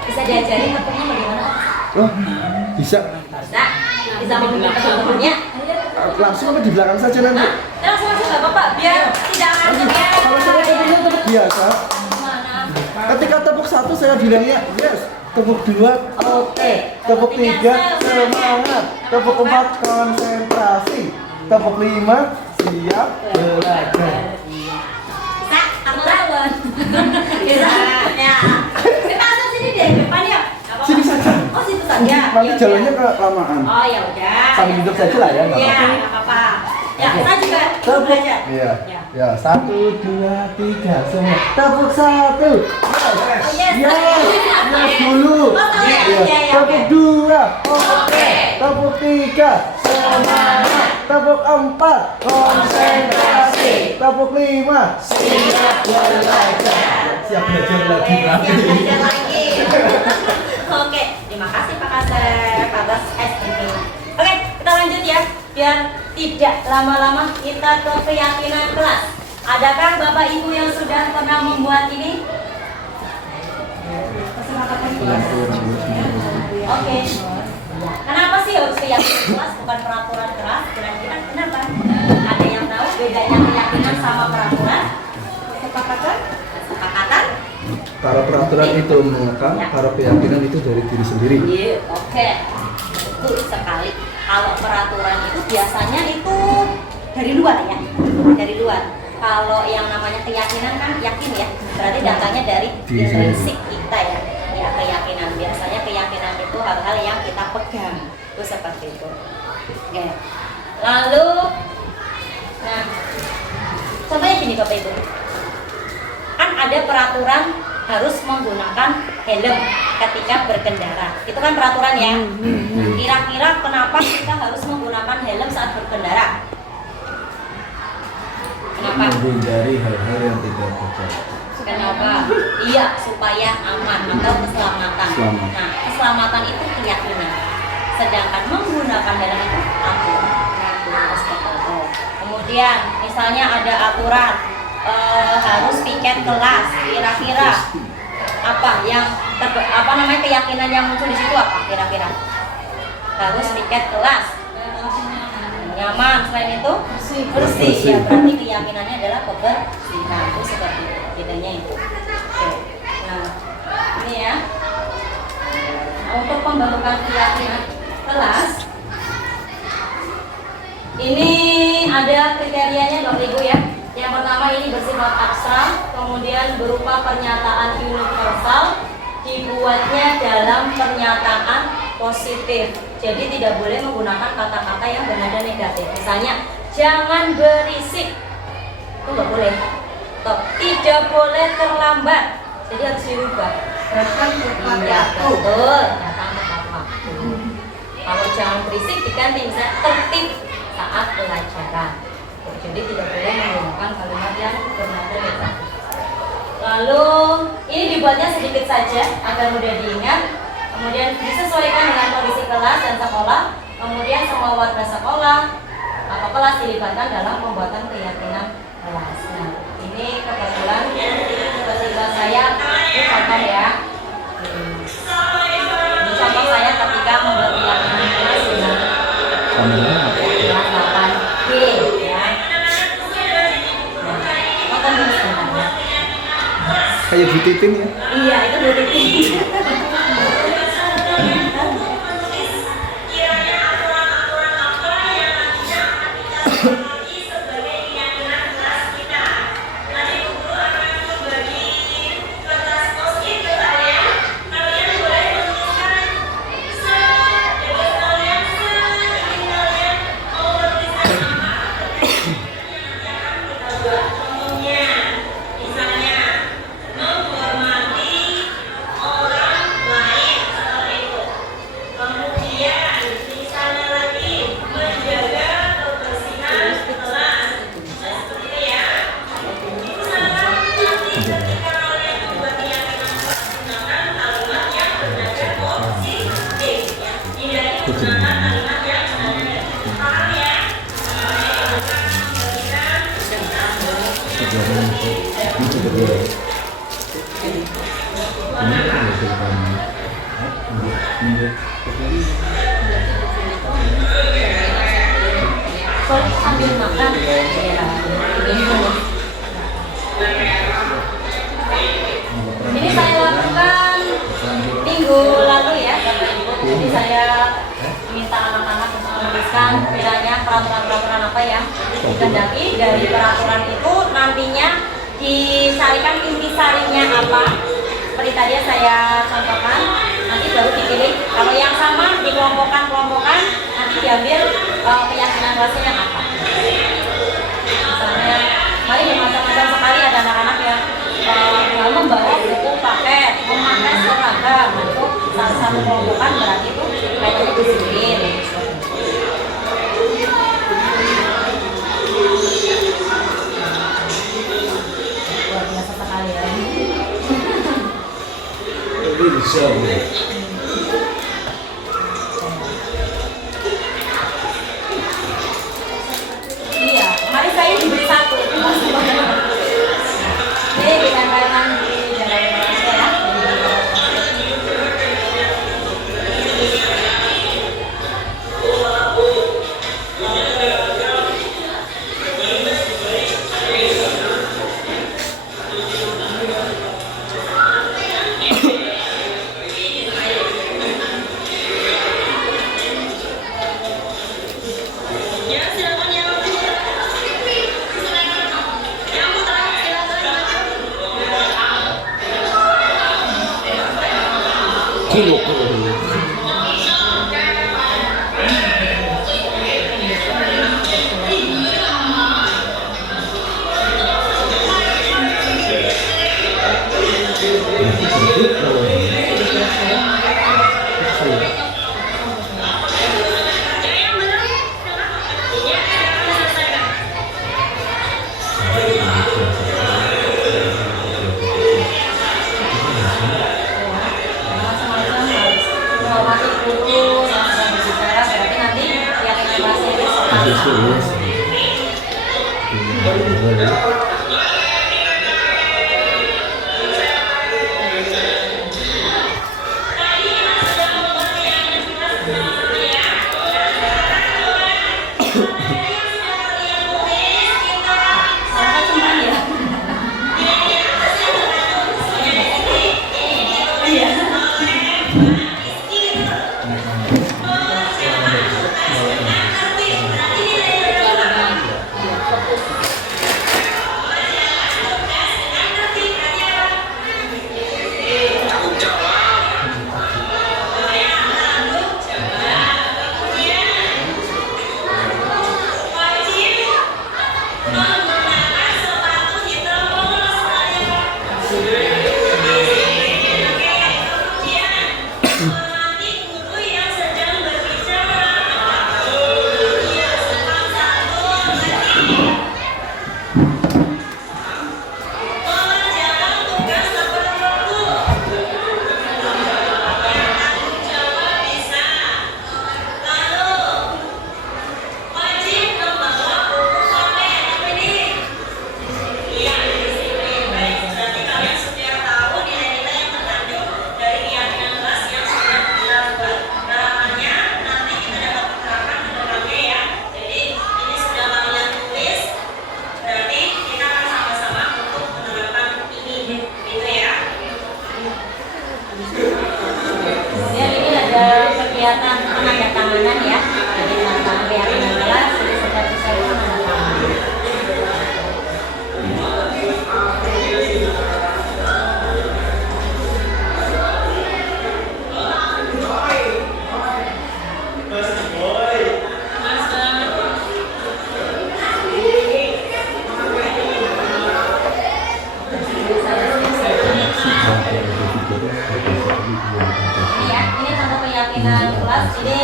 Bisa diajarin tepuknya bagaimana? Oh, bisa. Bisa. Bisa membuat tepuk-tepuknya. Langsung apa di belakang saja nanti? Langsung nggak apa-apa, biar tidak ngantuk ya. Kalau saya tepuknya tepuk biasa. Gimana? Ketika tepuk satu saya bilangnya yes. Tepuk dua oke. Tepuk tiga semangat. Tepuk empat konsentrasi. Tepuk lima siap belajar. Bisa, aku lawan. Bisa. Ya. Kita asal sini deh, depan ya. Nggak apa-apa. Sini saja. Oh, situ saja. Nanti Ya jalannya udah. kelamaan. Oh, ya udah. Sambil duduk saja lah ya, nggak Iya, apa-apa. nggak apa-apa. Ya, Oke. saya juga Tepuk. belajar. Iya. Ya. Ya, 1, 2, 3 semua. Tepuk satu. Oh, yes. Yes dulu. Oh, tahu ya? Iya. Iya, iya, Tepuk oke. dua. Oke. Tepuk tiga. Semangat. Tepuk empat. Konsentrasi. Tepuk lima. Siap belajar. Siap belajar lagi. Siap belajar lagi. Oke, terima kasih Pak Kasep atas SPP. Oke, kita lanjut ya, biar tidak lama-lama kita ke keyakinan kelas. Adakah Bapak Ibu yang sudah pernah membuat ini? Oke. Kenapa sih harus keyakinan kelas bukan peraturan kelas? Kira-kira kenapa? Ada yang tahu bedanya keyakinan sama peraturan? Kesepakatan? Kesepakatan? Para peraturan itu mengekang, para keyakinan itu dari diri sendiri. Iya, oke. Betul sekali. Kalau peraturan itu biasanya itu dari luar ya, dari luar. Kalau yang namanya keyakinan kan yakin ya, berarti datangnya dari intrinsik kita ya. Ya keyakinan, biasanya keyakinan itu hal-hal yang kita pegang, itu seperti itu. Oke. Lalu, nah, contohnya gini Bapak Ibu, kan ada peraturan harus menggunakan helm ketika berkendara. Itu kan peraturan ya. Kira-kira kenapa kita harus menggunakan helm saat berkendara? Kenapa? Menghindari hal-hal yang tidak terjadi. Kenapa? Iya, supaya aman atau keselamatan. Nah, keselamatan itu keyakinan. Sedangkan menggunakan helm itu aturan. Kemudian, misalnya ada aturan harus piket kelas. Kira-kira apa namanya keyakinan yang muncul di situ apa? Kira-kira harus piket kelas. Nyaman, selain itu bersih. Ya, berarti keyakinannya adalah kebersihan. Itu seperti itu. Bedanya itu. Oke. Nah, ini ya. Untuk pembentukan keyakinan kelas, ini ada kriterianya Bapak Ibu ya. Yang pertama ini bersifat abstrak, kemudian berupa pernyataan universal, dibuatnya dalam pernyataan positif. Jadi tidak boleh menggunakan kata-kata yang bernada negatif. Misalnya, jangan berisik. Itu nggak boleh. Atau, tidak boleh terlambat. Jadi harus dirubah. Datang tepat Iya, waktu. betul. Datang tepat waktu. Kalau jangan berisik diganti misalnya tertib saat pelajaran. Jadi tidak boleh menggunakan kalimat yang bernada negatif. Lalu ini dibuatnya sedikit saja agar mudah diingat. Kemudian disesuaikan dengan kondisi kelas dan sekolah. Kemudian semua warga sekolah atau kelas dilibatkan dalam pembuatan keyakinan kelas. Nah, ini kebetulan ketika saya ini contoh ya. Ini contoh saya ketika membuat keyakinan kelas dengan kelas 8B ya. Nah, nonton dulu sebentar. Kayak Bu Titin ya. Iya, itu Bu Titin. Sambil makan ini saya lakukan minggu lalu ya Bapak Ibu. Jadi saya minta anak-anak untuk menuliskan kiranya peraturan-peraturan apa yang dikehendaki dari peraturan itu nantinya disarikan intisarinya apa. Seperti tadi saya contohkan, nanti baru dipilih. Kalau yang sama dikelompokkan, nanti diambil keyakinan kelasnya apa. Misalnya, mari bermacam-macam sekali ada anak-anak yang membawa buku paket, memakai seragam. Itu salah satu kelompokan berarti itu kaitannya disiplin. Luar biasa sekali ya. Bisa, Bu. Iya, kemarin saya diberi satu. Ini ditempelkan di dalam Indonesia ya. Saya cuman ya. Iya. Kemudian ini ada kegiatan penandatanganan ya. Jadi tanda keyakinan kelas ini sudah bisa penandatanganan. Ini ya, ini tanda keyakinan kelas. Ini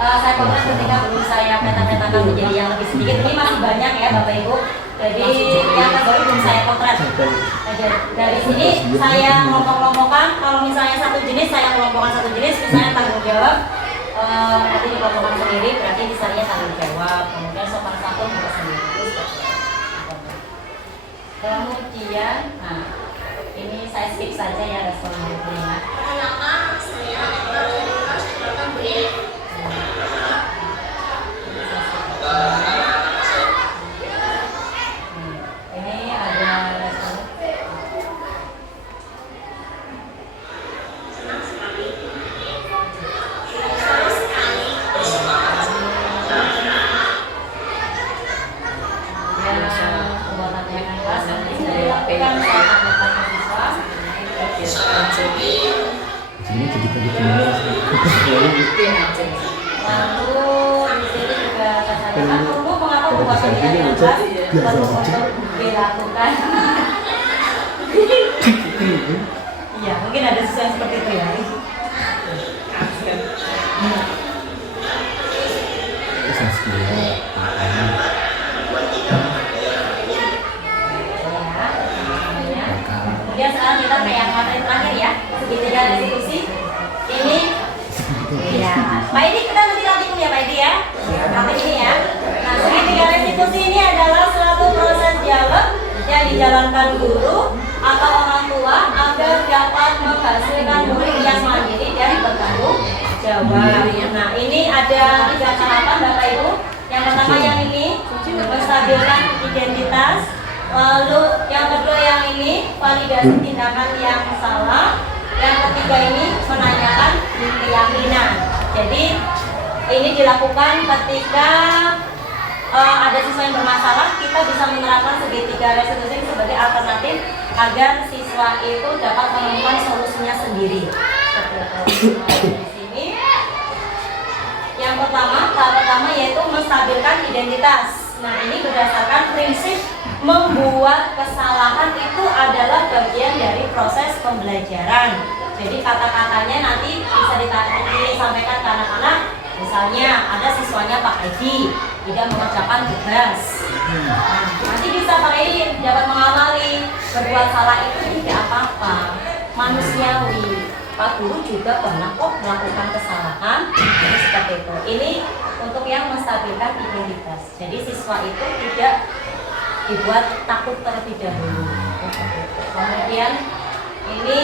saya potret ketika belum saya peta-petakan menjadi yang lebih sedikit. Ini masih banyak ya Bapak Ibu. Jadi yang terbaru belum saya potret. Dari sini saya kelompok-kelompokkan. Kalau misalnya satu jenis saya kelompokkan satu jenis. Misalnya tanggung jawab. Nanti dikelompokkan sendiri. Berarti misalnya tanggung jawab. Kemudian sopan santun juga sendiri. Kemudian, nah ini saya skip saja ya respon berikutnya. Ini ada respon. Pembuatan keyakinan kelas nanti sudah dilakukan saat angkatan mahasiswa. Lalu di sini juga kesadaran untuk mengapa pembuatan keyakinan kelas perlu untuk dilakukan. Iya, mungkin ada sesuatu yang seperti itu ya. Kemudian sekarang kita ke yang materi terakhir ya, segitiga restitusi. Ini, ya, Pak Edi kita nanti rangkum ya Pak Edi ya, nanti ini ya. Nah, segitiga restitusi ini adalah suatu proses dialog yang dijalankan guru atau orang tua agar dapat menghasilkan murid yang mandiri dan bertanggung jawab. Nah, ini ada 3 tahapan Bapak Ibu. Yang pertama yang ini menstabilkan identitas. Lalu yang kedua yang ini validasi tindakan yang salah. Yang ketiga ini menanyakan keyakinan. Jadi ini dilakukan ketika ada siswa yang bermasalah, kita bisa menerapkan segitiga restitusi sebagai alternatif agar siswa itu dapat menemukan solusinya sendiri. Di sini yang pertama, tahap pertama yaitu menstabilkan identitas. Nah, ini berdasarkan prinsip membuat kesalahan itu adalah bagian dari proses pembelajaran. Jadi kata-katanya nanti bisa disampaikan ke anak-anak. Misalnya ada siswanya Pak Edi tidak mengerjakan tugas. Nah, nanti bisa Pak Edi dapat mengamali berbuat salah itu tidak apa-apa, manusiawi. Pak Guru juga pernah kok melakukan kesalahan. Jadi seperti itu. Ini untuk yang menstabilkan identitas. Jadi siswa itu tidak dibuat takut terlebih dahulu. Kemudian ini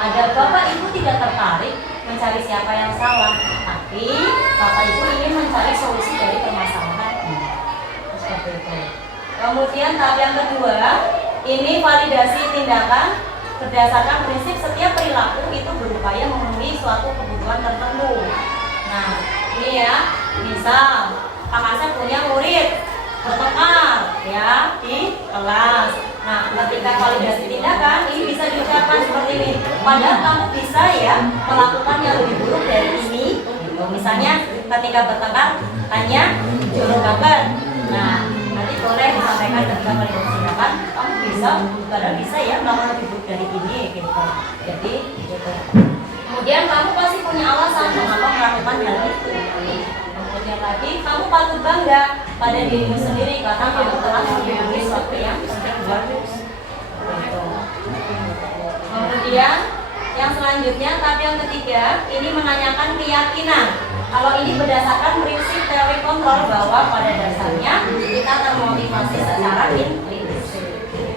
ada bapak ibu tidak tertarik mencari siapa yang salah, tapi bapak ibu ingin mencari solusi dari permasalahan ini. Seperti itu. Kemudian tahap yang kedua, ini validasi tindakan berdasarkan prinsip setiap perilaku itu berupaya memenuhi suatu kebutuhan tertentu. Nah, ini ya, misal Pak Asep punya murid bertengkar ya di kelas. Nah, ketika validasi tindakan ini bisa diucapkan seperti ini. Padahal kamu bisa ya melakukan yang lebih buruk dari ini. Gitu. Misalnya ketika bertengkar tanya juru bakat. Nah, nanti boleh disampaikan ketika validasi tindakan kamu bisa, padahal bisa ya melakukan lebih buruk dari ini gitu. Jadi gitu. Kemudian kamu pasti punya alasan mengapa melakukan hal itu. Kemudian lagi, kamu patut bangga pada dirimu sendiri karena kamu telah memenuhi sesuatu yang penting bagus. Kemudian yang selanjutnya, tahap yang ketiga, ini menanyakan keyakinan. Kalau ini berdasarkan prinsip teori kontrol bahwa pada dasarnya kita termotivasi secara intrinsik.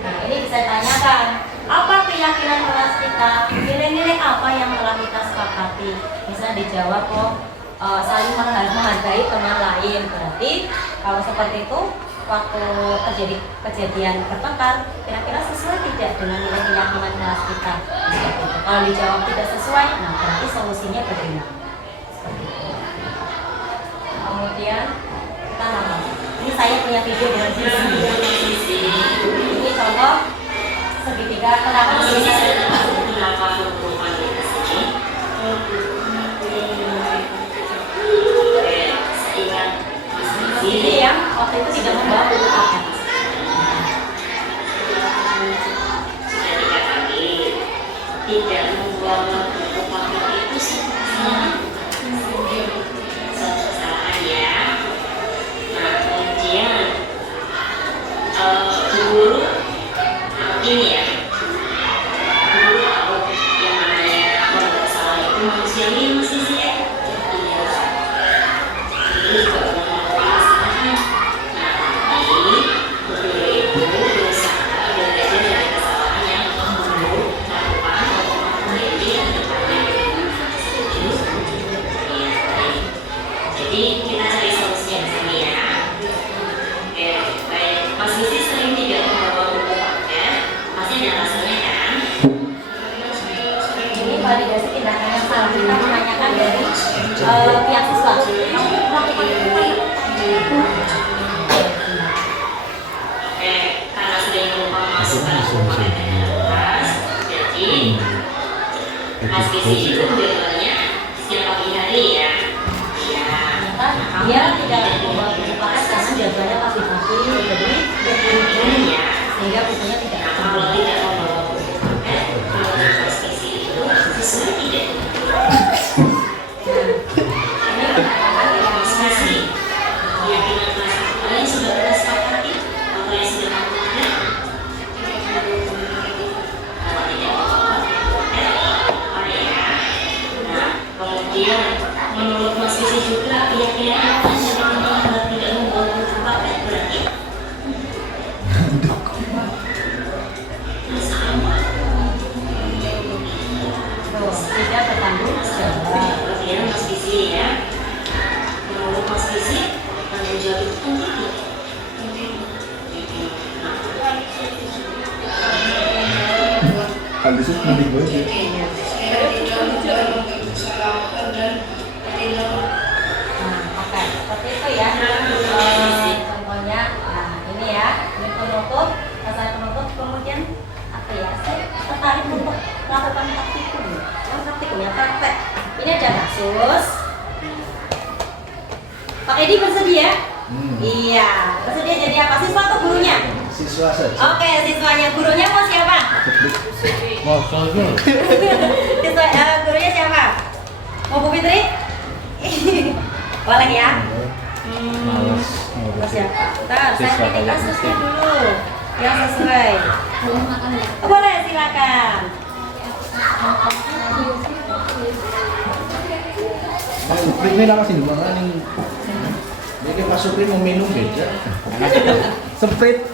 Nah, ini bisa ditanyakan, apa keyakinan kelas kita? Nilai-nilai apa yang telah kita sepakati? Bisa dijawab kok. Saling menghargai teman lain. Berarti kalau seperti itu waktu terjadi kejadian bertengkar kira-kira sesuai tidak dengan nilai keyakinan kelas kita. Kalau dijawab tidak sesuai, nah berarti solusinya bagaimana? Kemudian kita nonton. Ini saya punya video dengan sisi. Ini contoh segitiga. Kenapa segitiga? Ini yang waktu itu tidak membawa buku paket. Tidak membawa buku paket itu sebenarnya satu saat ya. Nah kemudian guru ini ya, guru yang namanya kalau tidak salah itu manusiawi masih sih ya. Ini juga validasi tindakan yang salah, kita menanyakan dari pihak siswa. Kamu melakukan itu karena sudah lupa masukkan kualitas, jadi Mas Kisi itu tujuannya setiap pagi hari ya. Dia tidak membawa buku paket karena jadwalnya pagi-pagi, jadi Ya, sehingga bukunya tidak kalau tidak membawa buku paket, kalau Mas Kisi itu sesuai tidak. Mas Kisi, keyakinan kelas kalian sudah bersepakati atau yang sudah kamu ada? Kalau tidak membawa buku paket, apa ya? Nah, kemudian menurut Mas Kisi juga keyakinan apa yang kalau tidak membawa buku paket berarti tidak bertanggung jawab. kemudian Mas Kisi ya, menurut Mas Kisi tanggung jawab itu penting tidak? Alisnya mending banget. Oke, seperti itu ya. Contohnya, nah ini ya, ini penutup, saya penutup, kemudian apa ya? Saya tertarik untuk melakukan praktikum, yang praktikum ya praktek. Ini ada kasus. Pak Edi bersedia? Iya, bersedia jadi apa? Siswa atau gurunya? Siswa saja. Oke, siswanya. Gurunya mau siapa? Siswa, gurunya siapa? Mau Bu Fitri? Boleh ya? Terus siapa? Ntar, saya pilih kasusnya dulu yang sesuai. Boleh, silakan. Ini nama sih mana nih? Ini Pak Supri mau minum beda. Sprite.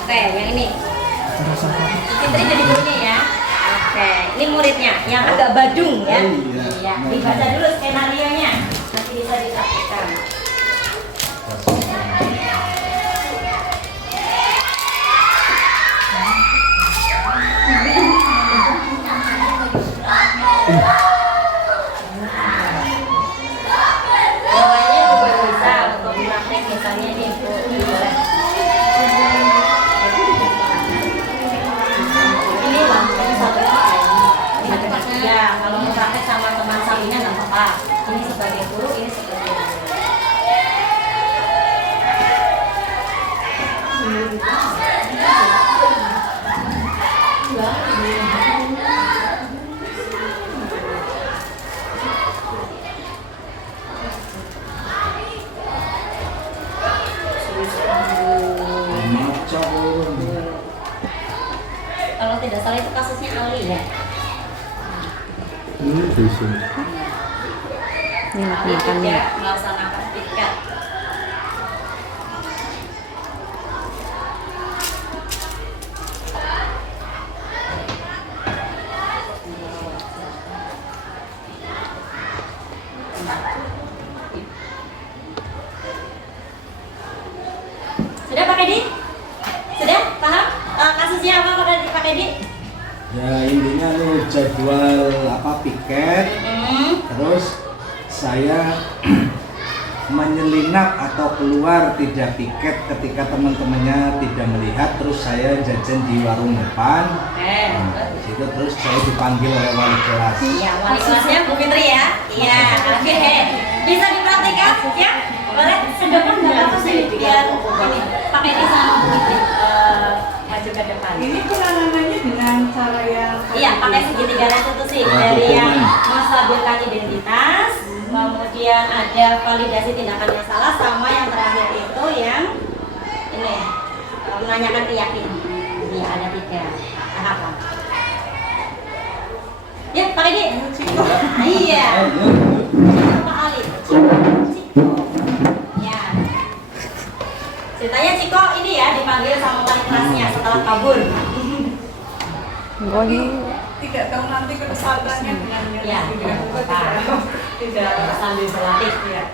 Oke, yang ini. Fitri jadi gurunya ya. Oke, ini muridnya yang agak badung ya. Iya, dibaca dulu skenario-nya. Nanti bisa dipraktikkan. Bawahnya juga bisa untuk praktek misalnya nih, Bu. Boleh. Ini ini satu ya, kalau mau praktek sama teman salinan nggak apa-apa. Ini sebagai guru, ini sebagai guru. Kalau tidak salah itu kasusnya Ali ya. Dusun. Ini makannya melaksanakan piket. Sudah Pak Edi? Sudah paham? Kasusnya apa Pak Edi? Ya intinya lu jadwal piket, terus saya menyelinap atau keluar tidak piket ketika teman-temannya tidak melihat, terus saya jajan di warung depan. Nah, di situ terus saya dipanggil oleh wali kelas. Iya, wali kelasnya Bu Fitri ya. Iya, oke. Bisa dipraktikkan ya? Boleh. Sedangkan nggak apa sih biar ini pakai ini sama Bu Fitri maju ke depan. Ini penanganannya dengan cara yang Iya, pakai segitiga restitusi dari yang menstabilkan identitas, kemudian ada validasi tindakan yang salah, sama yang terakhir itu yang ini menanyakan keyakinan. Iya, ada 3 tahapan. Ya, Pak Edi. Iya. Pak Ali. Ciko. Ya. Ceritanya Ciko ini ya dipanggil sama wali kelasnya setelah kabur. tidak tahu nanti kedepannya dengan Ya, tidak sambil berlatih ya.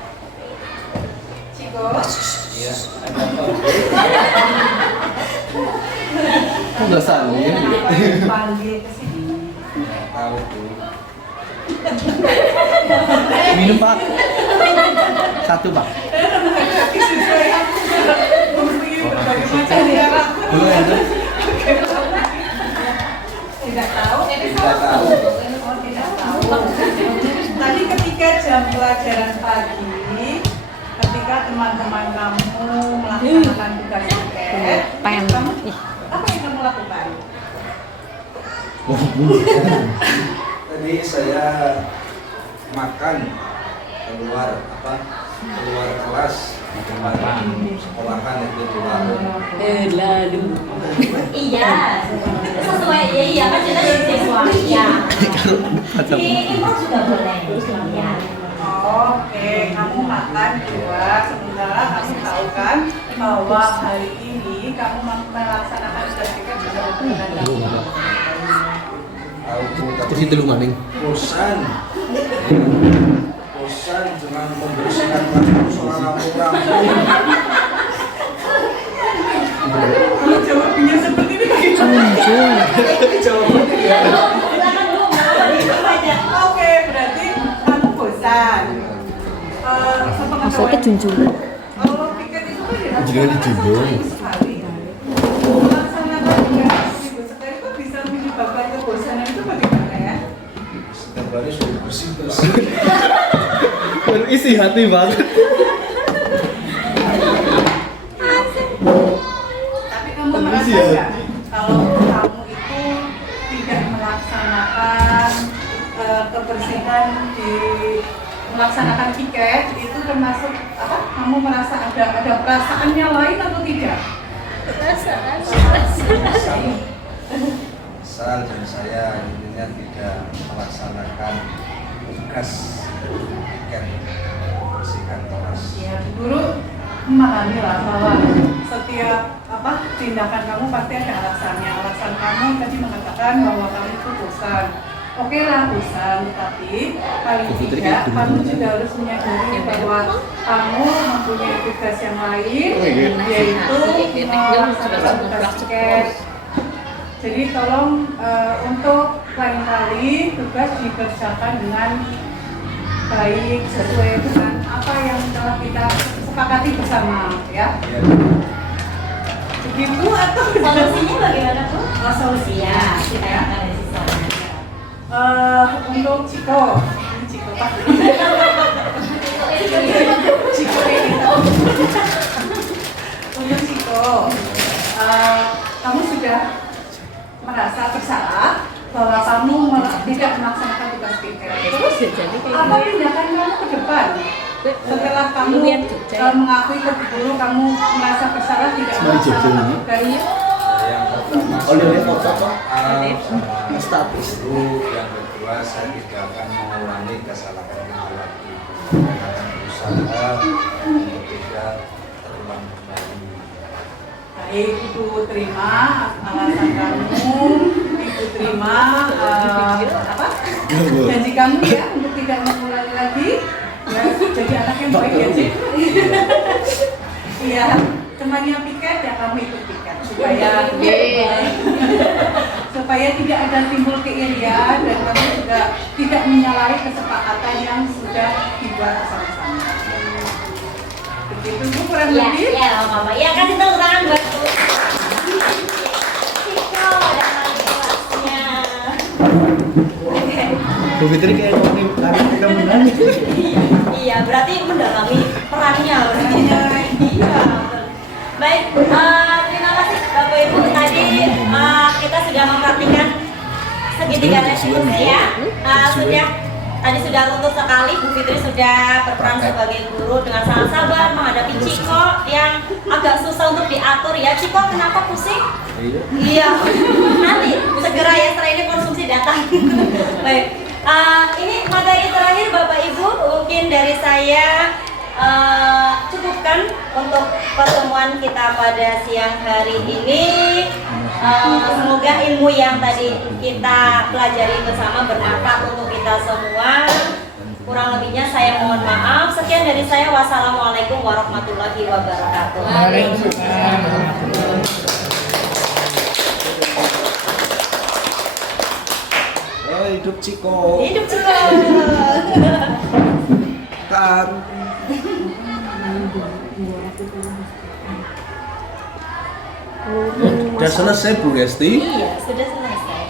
Ciko. Iya. Enggak salin. Panggil ke sini. Tahu tuh. Minum Pak. 1 Pak. Berbagai macam cara. Tidak tahu. Tidak tahu. Oh, tidak tahu. Tadi ketika jam pelajaran pagi, ketika teman-teman kamu melaksanakan tugas piket, apa yang kamu lakukan? Tadi saya makan keluar kelas sekolahan itu di warung. Lalu. Iya. Sesuai iya kan kita jadi siswa. Iya. Di impor juga boleh. Ya. Oke, kamu makan dua, sementara kamu tahu kan bahwa hari ini kamu melaksanakan tugas piket juga dengan Terus itu lu maning. Bosan dengan membersihkan soal rambu-rambu. Kalau jawabannya seperti ini Oke, berarti kamu bosan. Maksudnya junjung. Kalau piket itu kan Jangan dijunjung. sekali. Melaksanakan tugas seminggu sekali itu bisa menyebabkan kebosanan itu bagaimana ya? Setiap hari sudah bersih-bersih. Baru isi hati banget. Tapi kamu merasa nggak kalau kamu itu tidak melaksanakan kebersihan di melaksanakan piket itu termasuk apa? Kamu merasa ada perasaannya lain atau tidak? Asal dan saya intinya tidak melaksanakan tugas bagian membersihkan kelas. Ya, guru memahami lah bahwa setiap tindakan kamu pasti ada alasannya. Alasan kamu tadi mengatakan bahwa kamu itu bosan. Oke lah bosan, tapi paling tidak kamu juga harus menyadari bahwa kamu mempunyai tugas yang lain, yaitu melaksanakan tugas tiket. Jadi tolong untuk lain kali tugas dikerjakan dengan baik sesuai dengan apa yang telah kita sepakati bersama, ya. Begitu atau Solusinya bagaimana Bu? oh, solusinya Kita ya. akan dari siswa. Untuk Ciko Pak. Ciko ini. Untuk Ciko, kamu sudah merasa bersalah bahwa kamu tidak melaksanakan tugas tiket. Terus apa tindakan kamu ke depan? Setelah kamu mengakui ke guru kamu merasa bersalah tidak melaksanakan tugasnya. Yang pertama status dulu, yang kedua saya tidak akan mengulangi kesalahan itu lagi dan akan berusaha untuk tidak terulang kembali. Baik, Ibu terima alasan kamu, Ibu terima janji kamu ya untuk tidak mengulangi lagi. Ya, jadi anak yang baik ya, Cik. Iya, temannya piket ya kamu ikut piket supaya tidak ada timbul keirian dan kamu juga tidak menyalahi kesepakatan yang sudah dibuat bersama-sama. Begitu Bu kurang lebih. Ya, Mama. Ya, kasih tepuk tangan buat Bu. Ciko dan wali kelasnya. Oke. Bu Fitri kayak ngomongin kita menangis. Iya, berarti mendalami perannya. Iya. Baik, terima kasih Bapak Ibu. Tadi kita sudah mempraktikkan segitiga restitusi ya. Tadi sudah runtuh sekali, Bu Fitri sudah berperan sebagai guru dengan sangat sabar menghadapi Ciko yang agak susah untuk diatur ya. Ciko kenapa pusing? Iya. Nanti segera ya setelah ini konsumsi datang. Baik. Ini materi terakhir Bapak Ibu, mungkin dari saya cukupkan untuk pertemuan kita pada siang hari ini. Semoga ilmu yang tadi kita pelajari bersama bermanfaat untuk kita semua. Kurang lebihnya saya mohon maaf. Sekian dari saya. Wassalamualaikum warahmatullahi wabarakatuh. Hidup Ciko. Hidup Ciko. Kan. Sudah selesai Bu Esti. Iya, sudah selesai.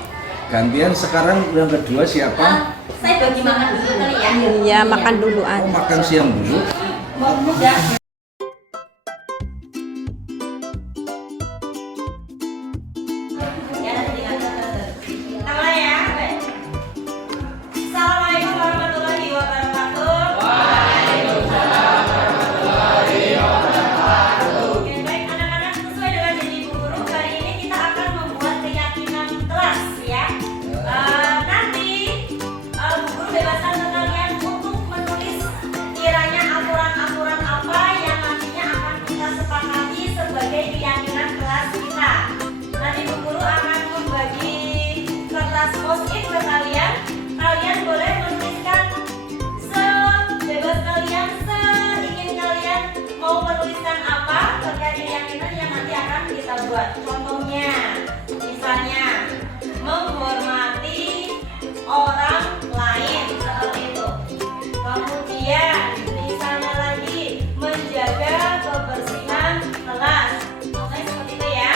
Gantian sekarang yang kedua siapa? Saya bagi makan dulu kali ya. Iya, makan dulu Oh, aja. makan siang dulu. Udah. Ya, nanti diatur. Kita mulai ya. Baik. Assalamualaikum warahmatullahi wabarakatuh. Oke, baik anak-anak, sesuai dengan janji Ibu Guru, kali ini kita akan membuat keyakinan kelas ya. Nanti Bu Guru bebaskan kalian untuk menulis kiranya aturan-aturan apa yang nantinya akan kita sepakati sebagai keyakinan kelas kita. Nanti Bu Guru akan membagi kertas post-it ke kalian. Kalian boleh menuliskan sebebas kalian, seingin kalian mau menuliskan apa terkait keyakinan yang nanti akan kita buat. Contohnya, misalnya menghormati orang lain seperti itu. Kemudian misalnya lagi menjaga kebersihan kelas. Contohnya seperti itu ya.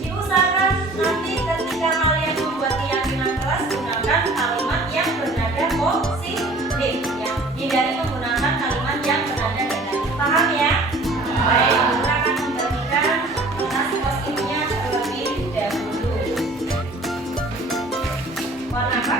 Diusahakan nanti ketika kalian membuat keyakinan kelas gunakan kalimat yang bernada positif ya. Hindari menggunakan kalimat yang bernada negatif. Paham ya? Baik, kita akan membagikan kertas post-itnya terlebih dahulu. Warna apa?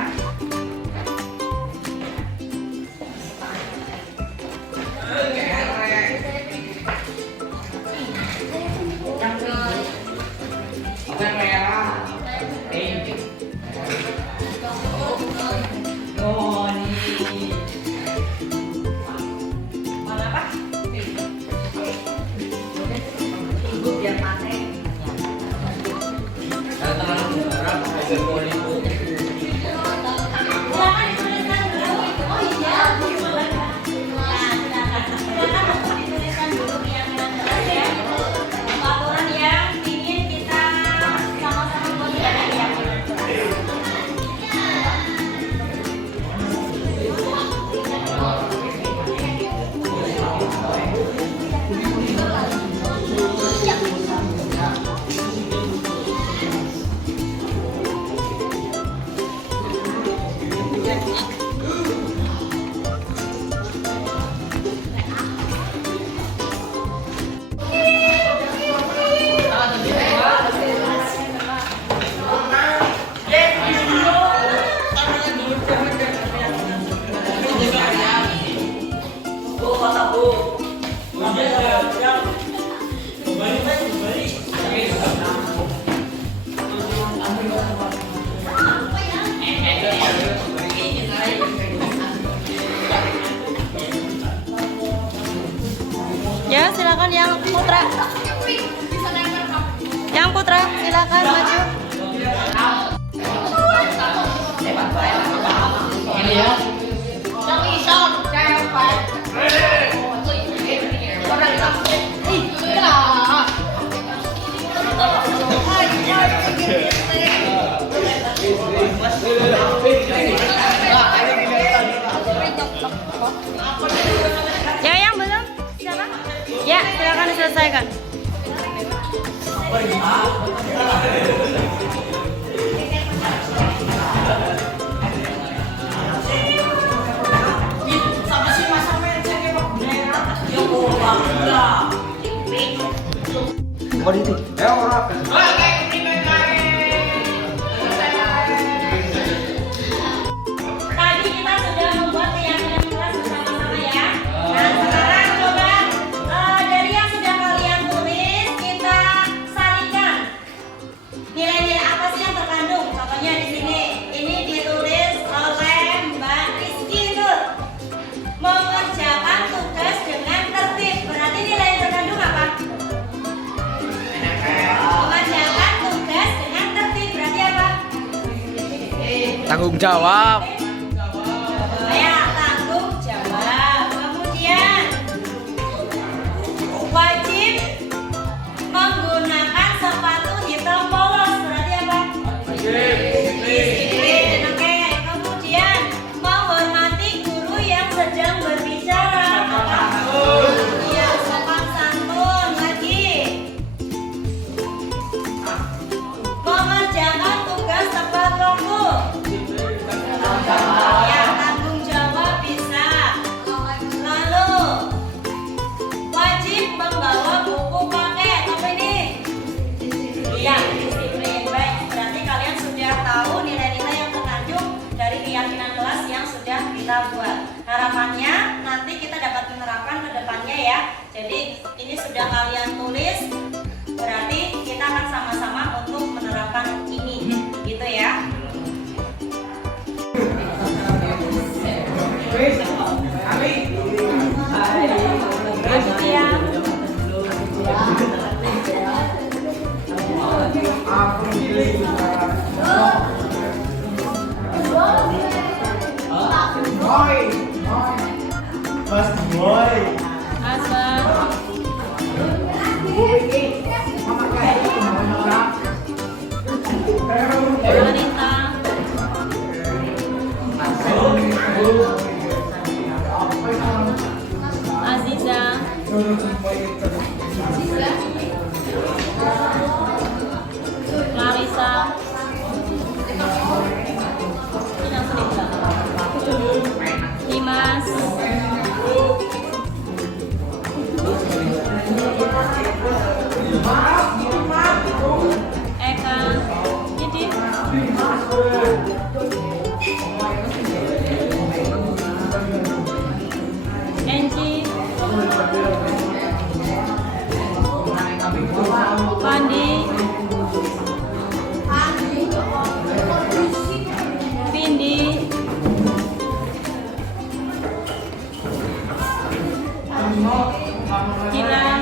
Ya, silakan yang putra. Yang putra, silakan maju. Ya, yang belum, siapa? Ya, silakan diselesaikan. Tadi kita sudah membuat keyakinan kelas bersama-sama ya. Nah, sekarang coba dari yang sudah kalian tulis kita sarikan. Nilai-nilai apa sih yang terkandung? Contohnya di sini. Ini ditulis oleh Mbak Rizky Nur. Mengerjakan tugas dengan tertib. Berarti nilai yang terkandung apa? Mengerjakan tugas dengan tertib. Berarti apa? Tanggung jawab. Ya, tanggung jawab. Kemudian wajib menggunakan sepatu hitam polos. Berarti apa? Disiplin. Oke. Kemudian menghormati guru yang sedang berbicara. Apa? Iya, sopan santun. Lagi mengerjakan tugas tepat waktu. Ya, tanggung jawab bisa. Lalu wajib membawa buku paket. Apa ini? Iya, disiplin. Baik, berarti kalian sudah tahu nilai-nilai yang terkandung dari keyakinan kelas yang sudah kita buat. Harapannya nanti kita dapat menerapkan ke depannya ya. Jadi ini sudah kalian tulis, berarti kita akan sama-sama untuk menerapkan ini, gitu ya. Aditya. Mas Boy. Asma. Marita. Aziza. Clarissa. Dimas. Eka. Jadi Enci. Pandi. Vindi. Gilang.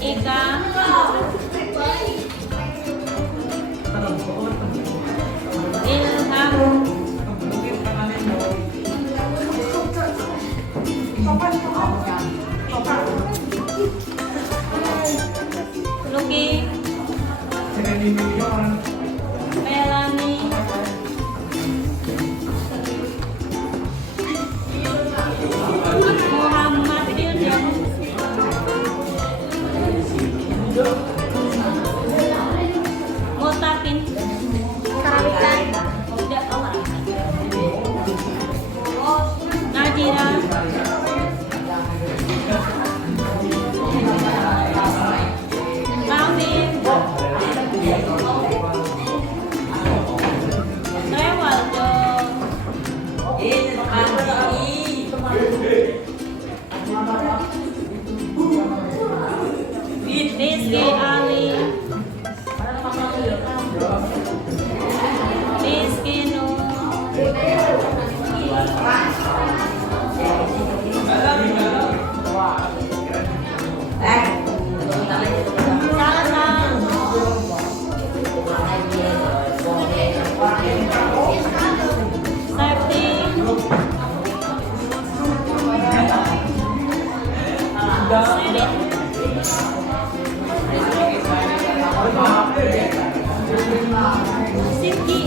Ika. Ilham. Luki. Melani. Muhammad Firdan. Mutaki. Sipki.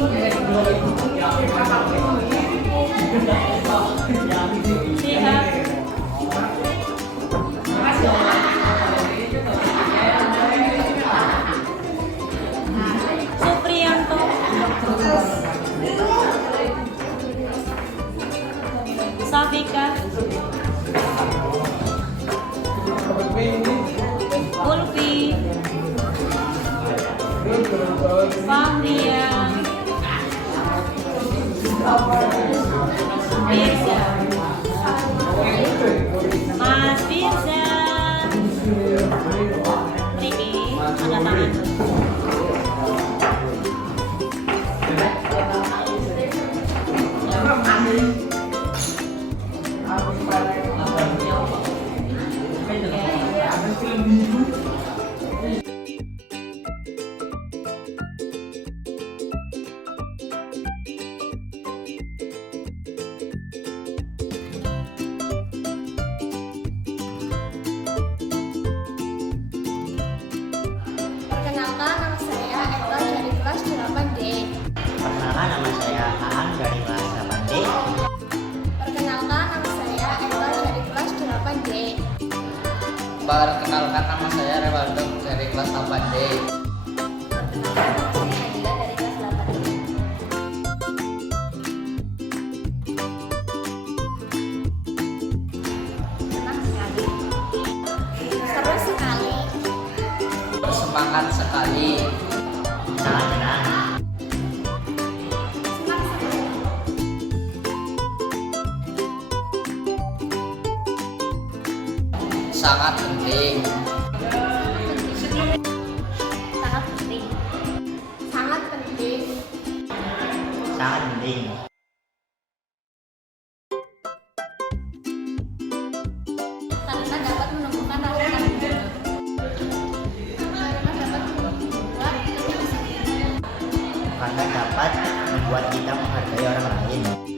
Siap. Supriyanto. Safika. Ulfi. Fahria. Firza. Mas Firza. Riki, tanda tangan. Perkenalkan, nama saya Eka dari kelas 8D. Perkenalkan, nama saya Aan dari kelas 8D. Perkenalkan, nama saya Eka dari kelas 8D. Perkenalkan, nama saya Rewaldo dari kelas 8D. Perkenalkan, nama saya Adila dari kelas 8D. Senang sekali. Seru sekali. Semangat sekali. Sangat senang. Senang sekali. Sangat penting. Sangat penting. Sangat penting. Sangat penting. Karena dapat menemukan rasa takut. Karena dapat membuat Karena dapat membuat kita menghargai orang lain.